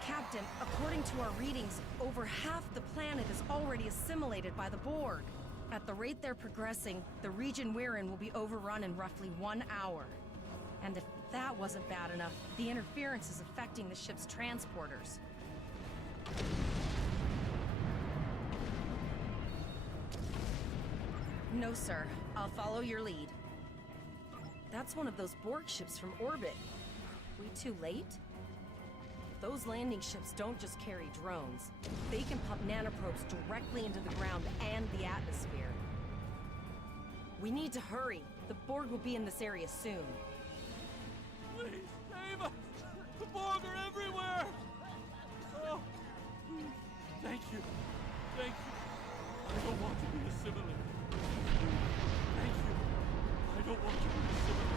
Captain, according to our readings, over half the planet is already assimilated by the Borg. At the rate they're progressing, the region we're in will be overrun in roughly 1 hour. And if that wasn't bad enough, the interference is affecting the ship's transporters. No, sir. I'll follow your lead. That's one of those Borg ships from orbit. We too late? Those landing ships don't just carry drones. They can pump nanoprobes directly into the ground and the atmosphere. We need to hurry. The Borg will be in this area soon. Please, save us! The Borg are everywhere! Oh, thank you. Thank you. I don't want to be assimilated. Thank you. I don't want to be assimilated.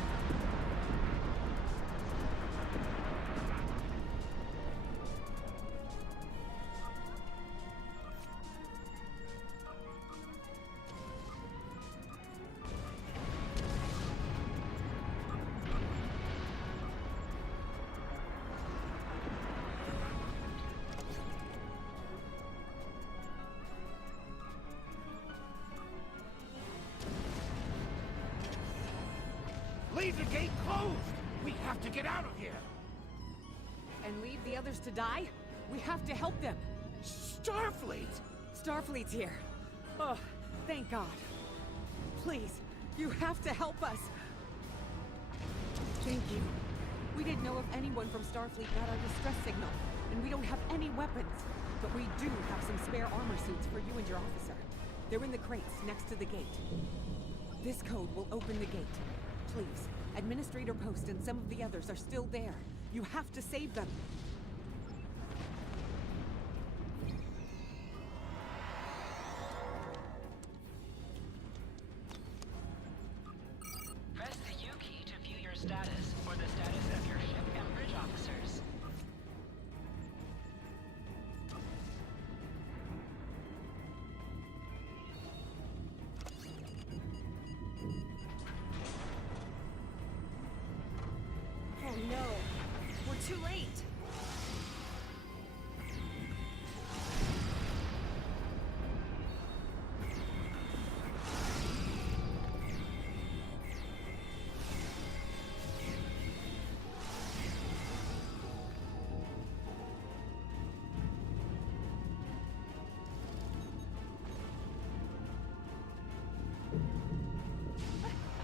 leave the gate closed! We have to get out of here! And leave the others to die? We have to help them! Starfleet! Starfleet's here. Oh, thank God. Please, you have to help us. Thank you. We didn't know if anyone from Starfleet got our distress signal, and we don't have any weapons. But we do have some spare armor suits for you and your officer. They're in the crates next to the gate. This code will open the gate. Please, Administrator Post and some of the others are still there. You have to save them. Press the U key to view your status, or the status of your ship and bridge officers. Oh no, we're too late.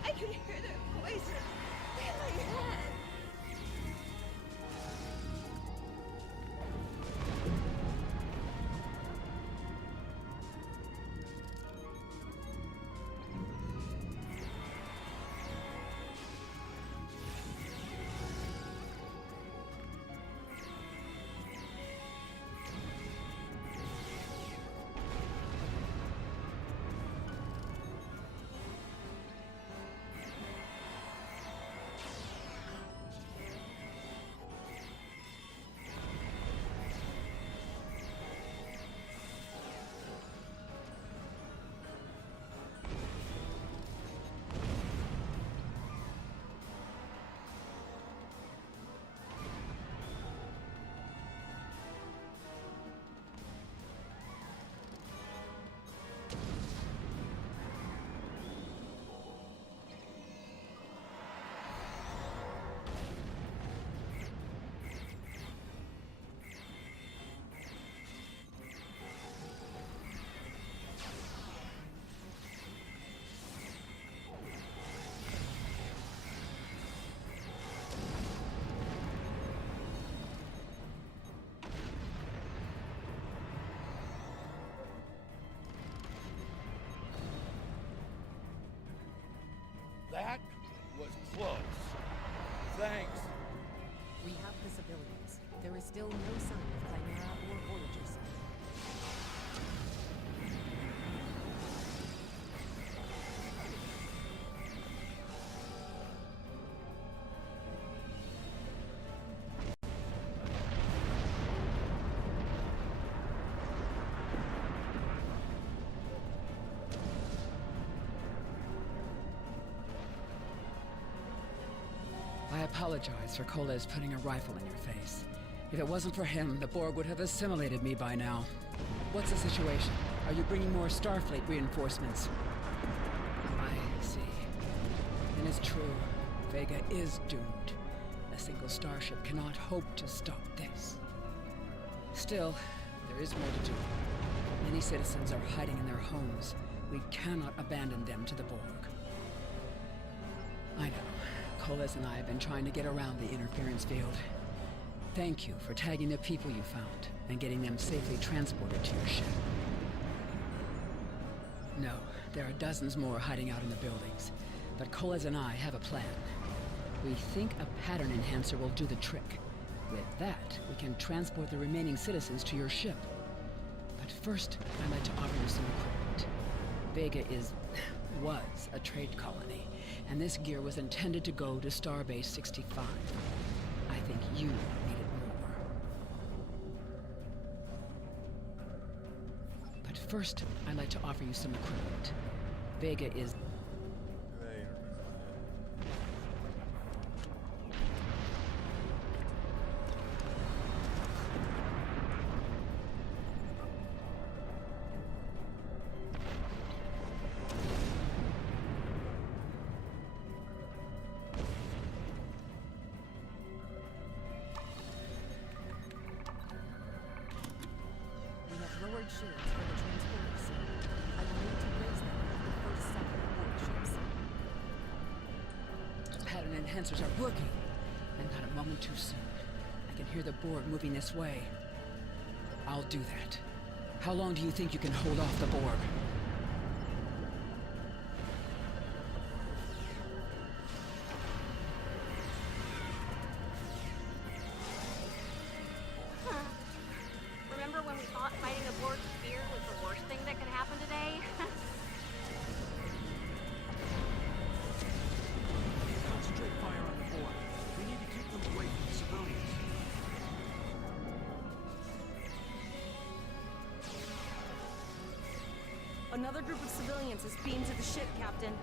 I can hear their voices in my head. That was close. Thanks. We have the civilians. There is still no sign of Chimera or Voyagers. I apologize for Koles putting a rifle in your face. If it wasn't for him, the Borg would have assimilated me by now. What's the situation? Are you bringing more Starfleet reinforcements? I see. Then it's true. Vega is doomed. A single starship cannot hope to stop this. Still, there is more to do. Many citizens are hiding in their homes. We cannot abandon them to the Borg. I know. Koles and I have been trying to get around the interference field. Thank you for tagging the people you found and getting them safely transported to your ship. No, there are dozens more hiding out in the buildings, but Koles and I have a plan. We think a pattern enhancer will do the trick. With that, we can transport the remaining citizens to your ship. But first, I'd like to offer you some equipment. Vega was a trade colony, and this gear was intended to go to Starbase 65. I think you need it more. But first, I'd like to offer you some equipment. Vega is... enhancers are working. And not a moment too soon. I can hear the Borg moving this way. I'll do that. How long do you think you can hold off the Borg? Remember when we thought fighting a Borg sphere was the worst thing that could happen today? Concentrate fire on the Borg. We need to keep them away from the civilians. Another group of civilians is beamed to the ship, Captain.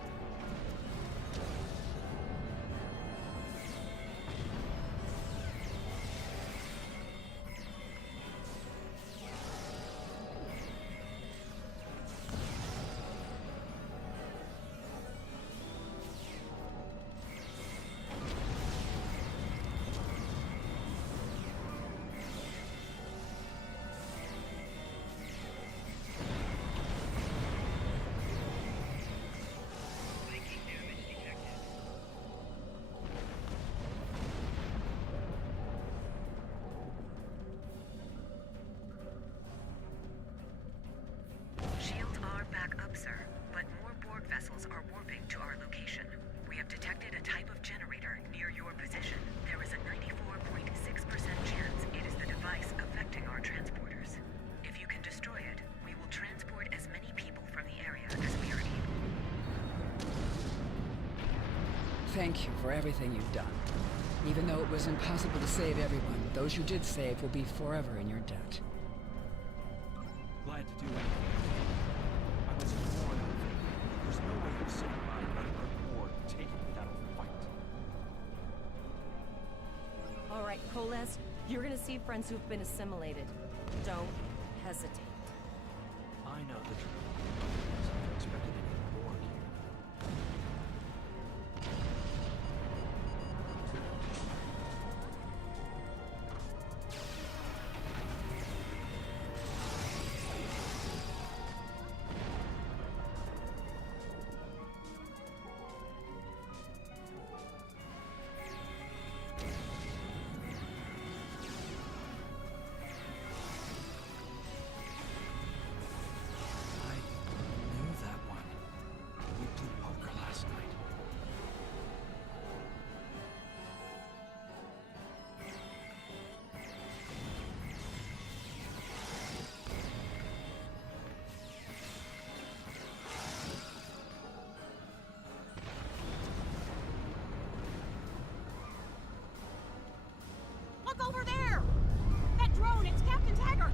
Shields are back up, sir, but more Borg vessels are warping to our location. We have detected a type of generator near your position. There is a 94.6% chance it is the device affecting our transporters. If you can destroy it, we will transport as many people from the area as we are able. Thank you for everything you've done. Even though it was impossible to save everyone, those you did save will be forever in your debt. Glad to do anything. I was born out of it. There's no way I'm sitting by letting our Borg take it without a fight. All right, Koles, you're gonna see friends who've been assimilated. Don't hesitate. I know the truth. I never expected any Borg here. Look over there! That drone, it's Captain Taggart!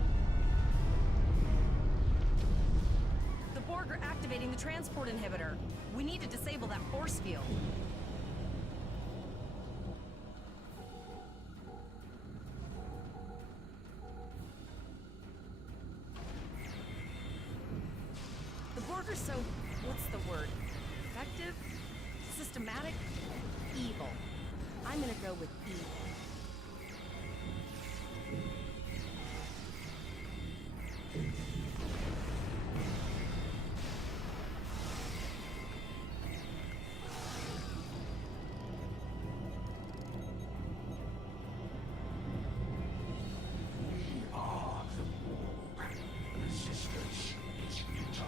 The Borg are activating the transport inhibitor. We need to disable that force field. The Borg are so... what's the word? Effective? Systematic? Evil. I'm gonna go with evil. Resistance is futile.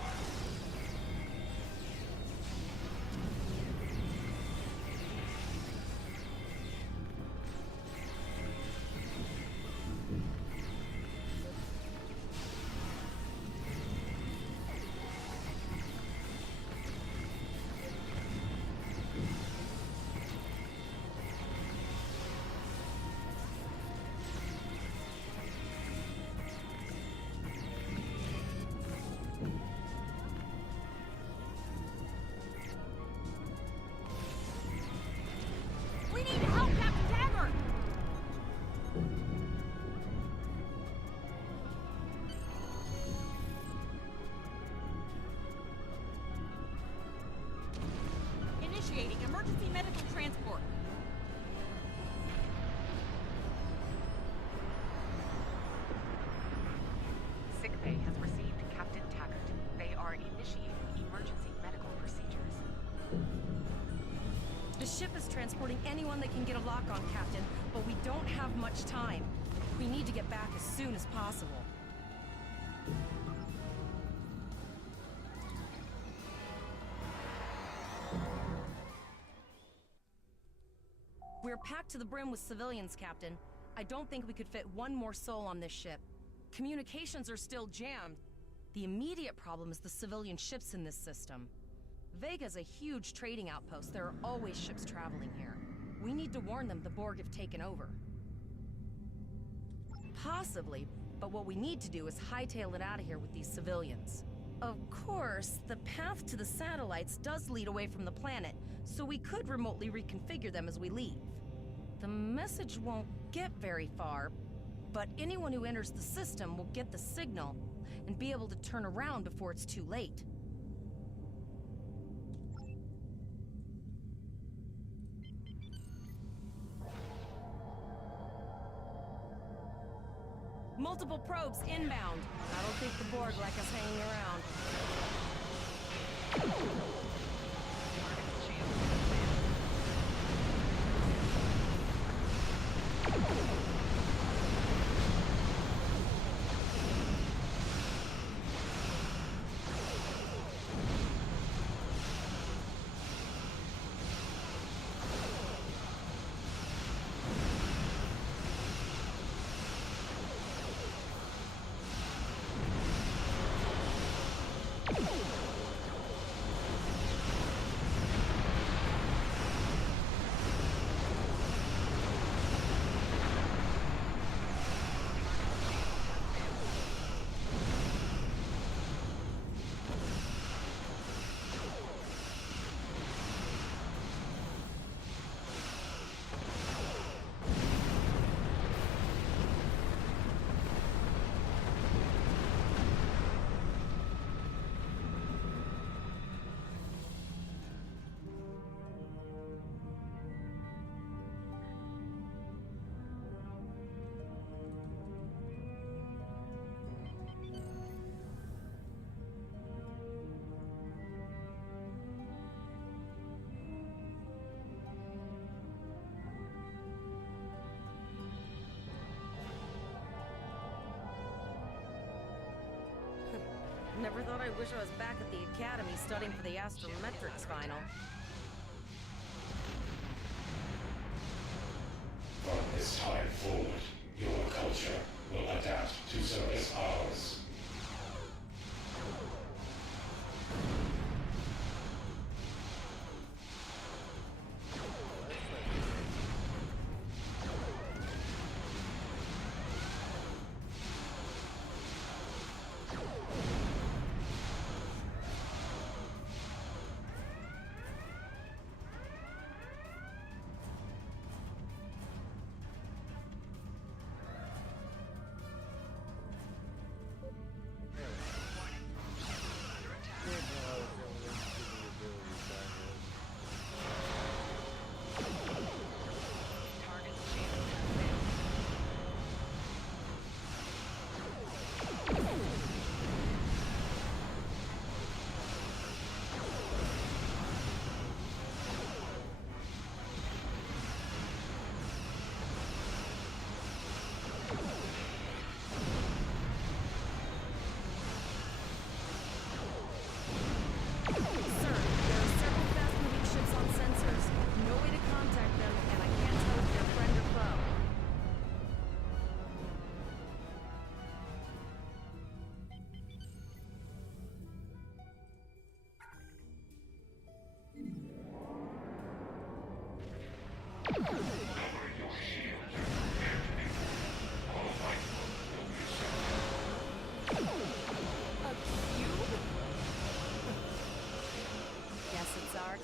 We need to help Captain Taggart! Initiating emergency medical transport. Sickbay has received Captain Taggart. They are initiating emergency medical procedures. The ship is transporting anyone they can get a lock on, Captain, but we don't have much time. We need to get back as soon as possible. We're packed to the brim with civilians, Captain. I don't think we could fit one more soul on this ship. Communications are still jammed. The immediate problem is the civilian ships in this system. Vega's a huge trading outpost. There are always ships traveling here. We need to warn them the Borg have taken over. Possibly, but what we need to do is hightail it out of here with these civilians. Of course, the path to the satellites does lead away from the planet, so we could remotely reconfigure them as we leave. The message won't get very far, but anyone who enters the system will get the signal and be able to turn around before it's too late. Multiple probes inbound. I don't think the Borg like us hanging around. Never thought I wish I was back at the academy studying for the astrometrics final. From this time forward, your culture will adapt to service ours.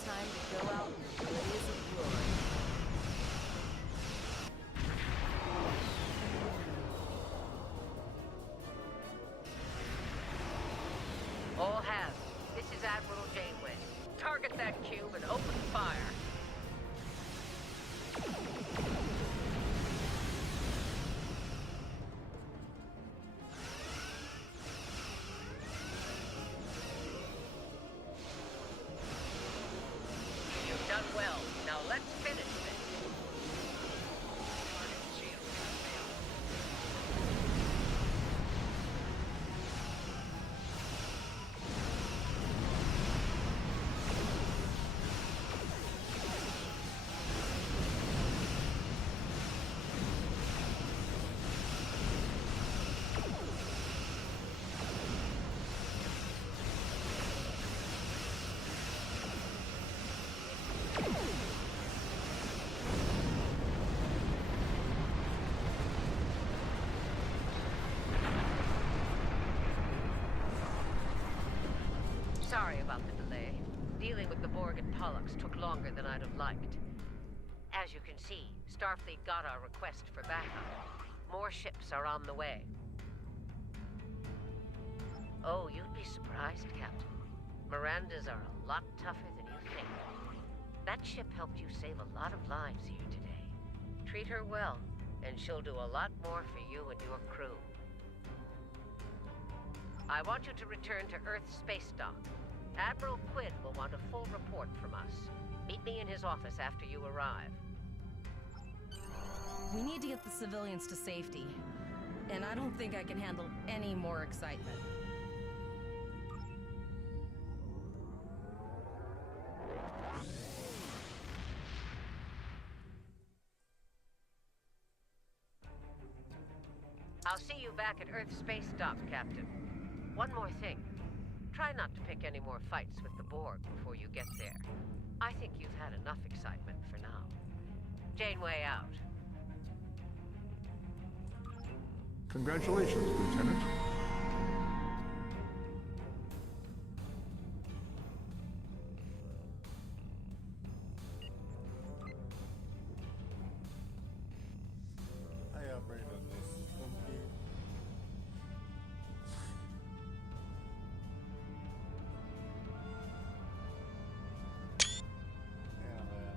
Time to go out in the blaze of glory. All hands, this is Admiral Janeway. Target that cube and open fire. You've done well. Now Let's finish this. Sorry about the delay. Dealing with the Borg and Pollux took longer than I'd have liked. As you can see, Starfleet got our request for backup. More ships are on the way. Oh, you'd be surprised, Captain. Mirandas are a lot tougher than you think. That ship helped you save a lot of lives here today. Treat her well, and she'll do a lot more for you and your crew. I want you to return to Earth's space dock. Admiral Quinn will want a full report from us. Meet me in his office after you arrive. We need to get the civilians to safety. And I don't think I can handle any more excitement. I'll see you back at Earth Space Dock, Captain. One more thing. Try not to pick any more fights with the Borg before you get there. I think you've had enough excitement for now. Janeway out. Congratulations, Lieutenant. I operate on this computer. Yeah, man.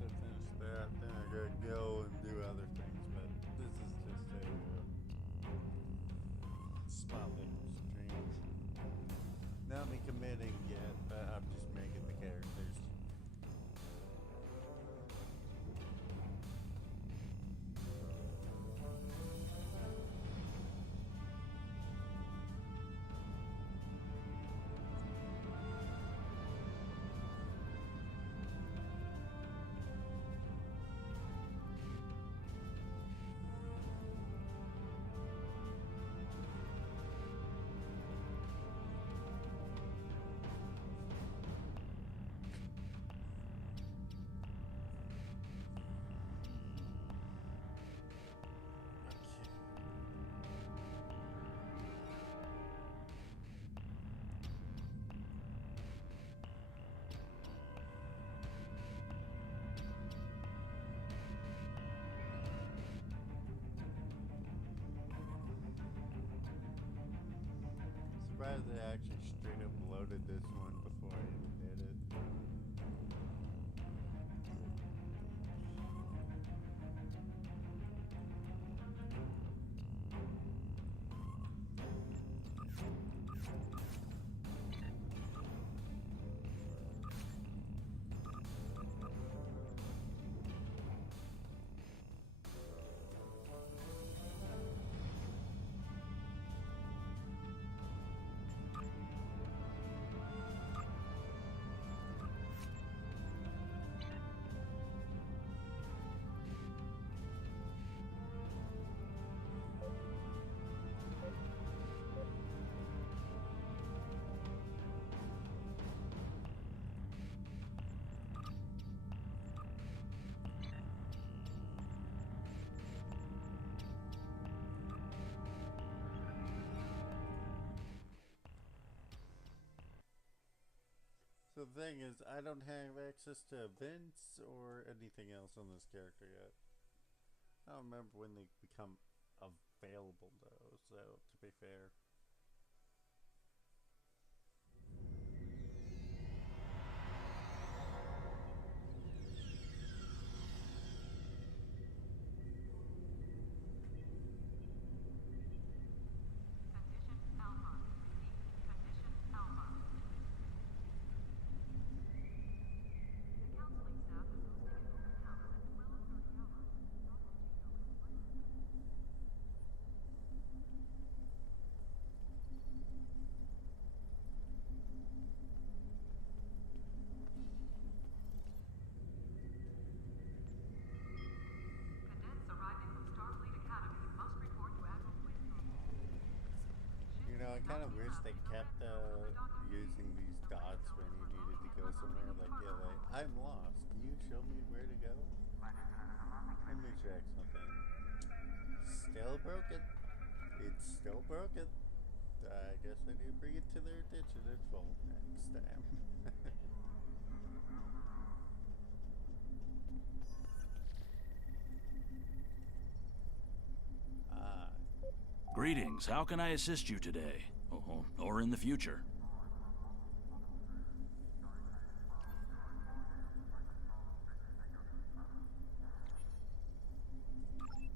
To finish that, then I gotta go and do other things, but this is just a small little stream. Not me committing yet, but I'm just making the characters. Surprised they actually straight up loaded this one before I even did it. So the thing is, I don't have access to events or anything else on this character yet. I don't remember when they become available though, so to be fair. I kind of wish they kept using these dots when you needed to go somewhere. Like, yeah, like, I'm lost. Can you show me where to go? Let me check something. Still broken. It's still broken. I guess I need to bring it to their attention in full next time. Greetings. How can I assist you today? Or in the future?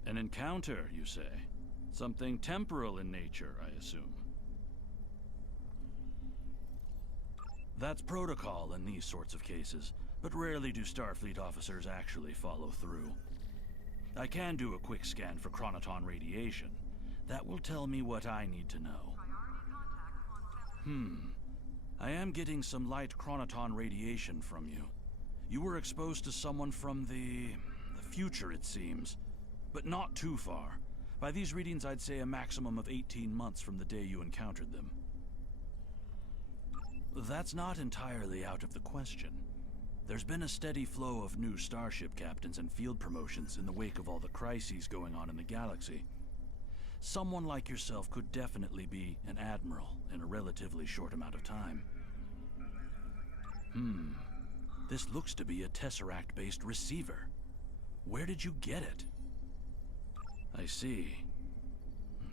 An encounter, you say? Something temporal in nature, I assume. That's protocol in these sorts of cases, but rarely do Starfleet officers actually follow through. I can do a quick scan for chronoton radiation. That will tell me what I need to know. I am getting some light chronoton radiation from you. You were exposed to someone from the future, it seems. But not too far. By these readings, I'd say a maximum of 18 months from the day you encountered them. That's not entirely out of the question. There's been a steady flow of new starship captains and field promotions in the wake of all the crises going on in the galaxy. Someone like yourself could definitely be an admiral in a relatively short amount of time. This looks to be a Tesseract-based receiver. Where did you get it? I see.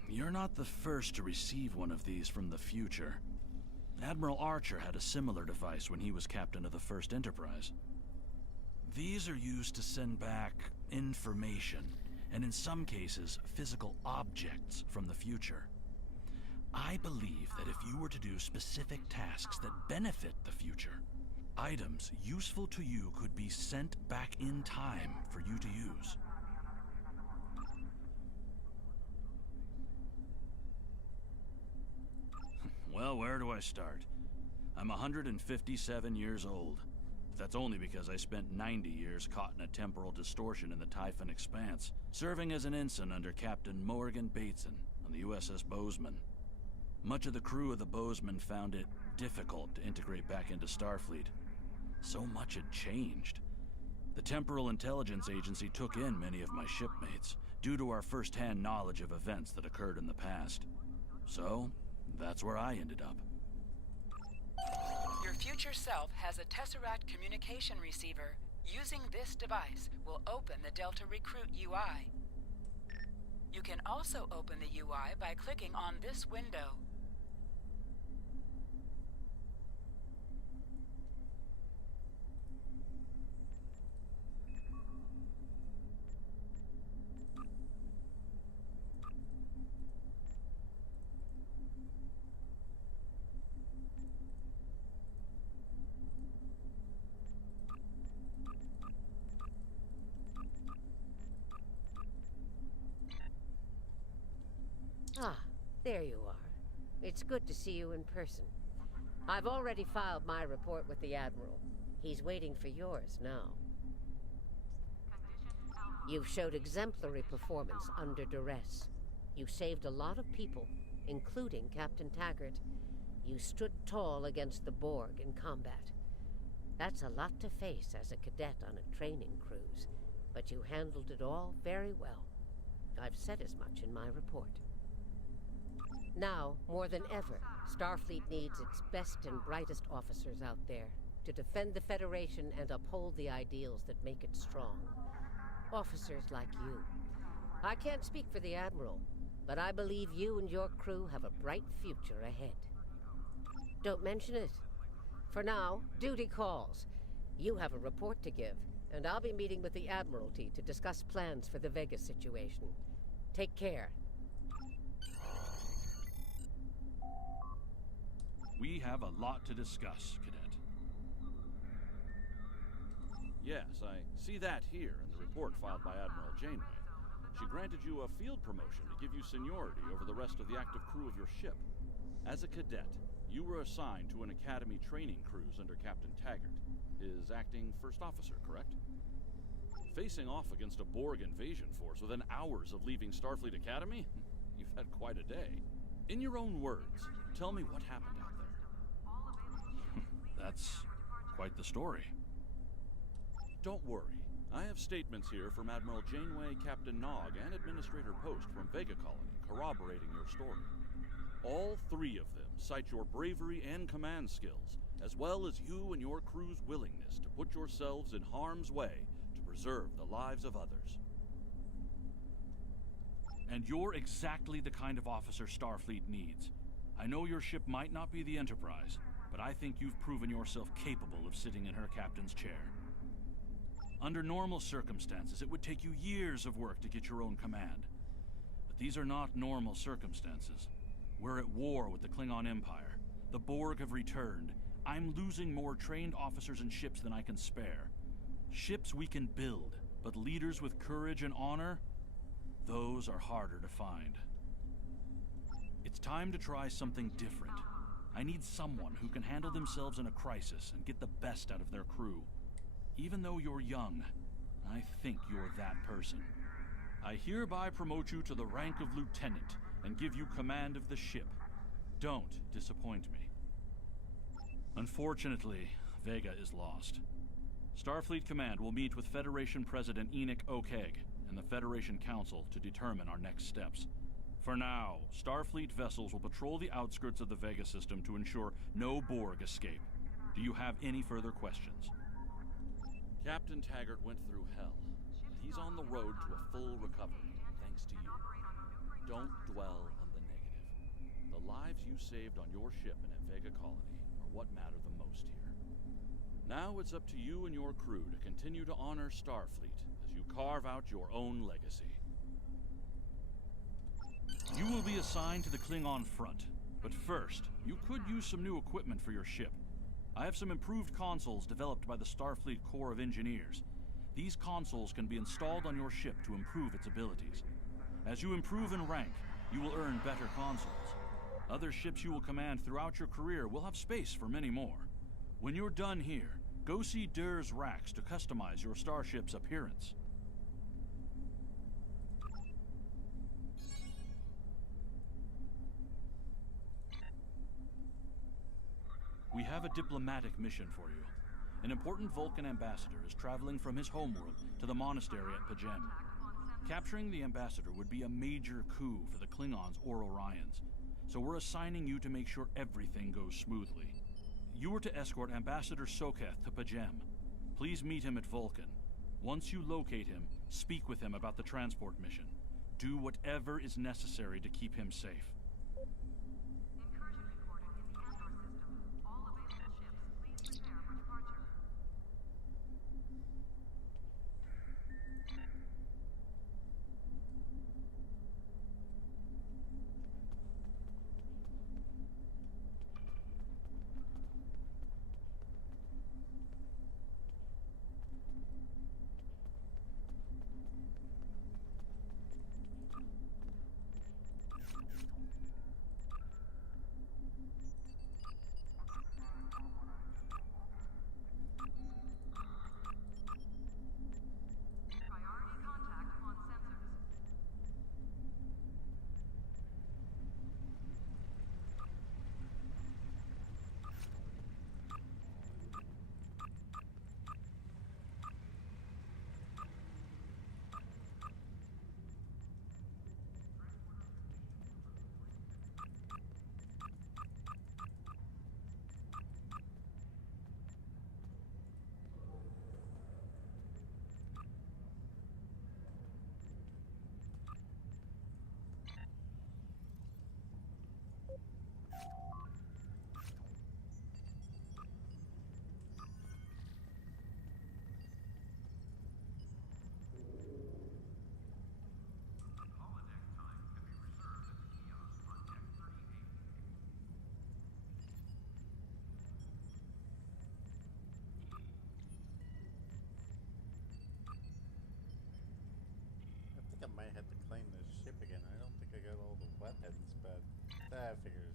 You're not the first to receive one of these from the future. Admiral Archer had a similar device when he was captain of the First Enterprise. These are used to send back information, and in some cases, physical objects from the future. I believe that if you were to do specific tasks that benefit the future, items useful to you could be sent back in time for you to use. Well, where do I start? I'm 157 years old. That's only because I spent 90 years caught in a temporal distortion in the Typhon Expanse, serving as an ensign under Captain Morgan Bateson on the USS Bozeman. Much of the crew of the Bozeman found it difficult to integrate back into Starfleet. So much had changed. The Temporal Intelligence Agency took in many of my shipmates, due to our first-hand knowledge of events that occurred in the past. So, that's where I ended up. Your future self has a Tesseract communication receiver. Using this device will open the Delta Recruit UI. You can also open the UI by clicking on this window. Ah, there you are. It's good to see you in person. I've already filed my report with the Admiral. He's waiting for yours now. You've showed exemplary performance under duress. You saved a lot of people, including Captain Taggart. You stood tall against the Borg in combat. That's a lot to face as a cadet on a training cruise, but you handled it all very well. I've said as much in my report. Now, more than ever, Starfleet needs its best and brightest officers out there. to defend the Federation and uphold the ideals that make it strong. Officers like you. I can't speak for the Admiral, but I believe you and your crew have a bright future ahead. Don't mention it. For now, duty calls. You have a report to give, and I'll be meeting with the Admiralty to discuss plans for the Vega situation. Take care. We have a lot to discuss, Cadet. Yes, I see that here in the report filed by Admiral Janeway. She granted you a field promotion to give you seniority over the rest of the active crew of your ship. As a cadet, you were assigned to an Academy training cruise under Captain Taggart, his acting first officer, correct? Facing off against a Borg invasion force within hours of leaving Starfleet Academy? You've had quite a day. In your own words, tell me what happened out there. That's quite the story. Don't worry. I have statements here from Admiral Janeway, Captain Nog, and Administrator Post from Vega Colony corroborating your story. All three of them cite your bravery and command skills, as well as you and your crew's willingness to put yourselves in harm's way to preserve the lives of others. And you're exactly the kind of officer Starfleet needs. I know your ship might not be the Enterprise, but I think you've proven yourself capable of sitting in her captain's chair. Under normal circumstances, it would take you years of work to get your own command. But these are not normal circumstances. We're at war with the Klingon Empire. The Borg have returned. I'm losing more trained officers and ships than I can spare. Ships we can build, but leaders with courage and honor? Those are harder to find. It's time to try something different. I need someone who can handle themselves in a crisis and get the best out of their crew. Even though you're young, I think you're that person. I hereby promote you to the rank of lieutenant and give you command of the ship. Don't disappoint me. Unfortunately, Vega is lost. Starfleet Command will meet with Federation President Enoch Okeg and the Federation Council to determine our next steps. For now, Starfleet vessels will patrol the outskirts of the Vega system to ensure no Borg escape. Do you have any further questions? Captain Taggart went through hell, but he's on the road to a full recovery, thanks to you. Don't dwell on the negative. The lives you saved on your ship and at Vega Colony are what matter the most here. Now it's up to you and your crew to continue to honor Starfleet as you carve out your own legacy. You will be assigned to the Klingon front, but first, you could use some new equipment for your ship. I have some improved consoles developed by the Starfleet Corps of Engineers. These consoles can be installed on your ship to improve its abilities. As you improve in rank, you will earn better consoles. Other ships you will command throughout your career will have space for many more. When you're done here, go see Dur's racks to customize your starship's appearance. We have a diplomatic mission for you. An important Vulcan ambassador is traveling from his homeworld to the monastery at Pajem. Capturing the ambassador would be a major coup for the Klingons or Orions, so we're assigning you to make sure everything goes smoothly. You are to escort Ambassador Soketh to Pajem. Please meet him at Vulcan. Once you locate him, speak with him about the transport mission. Do whatever is necessary to keep him safe. weapons, but I figured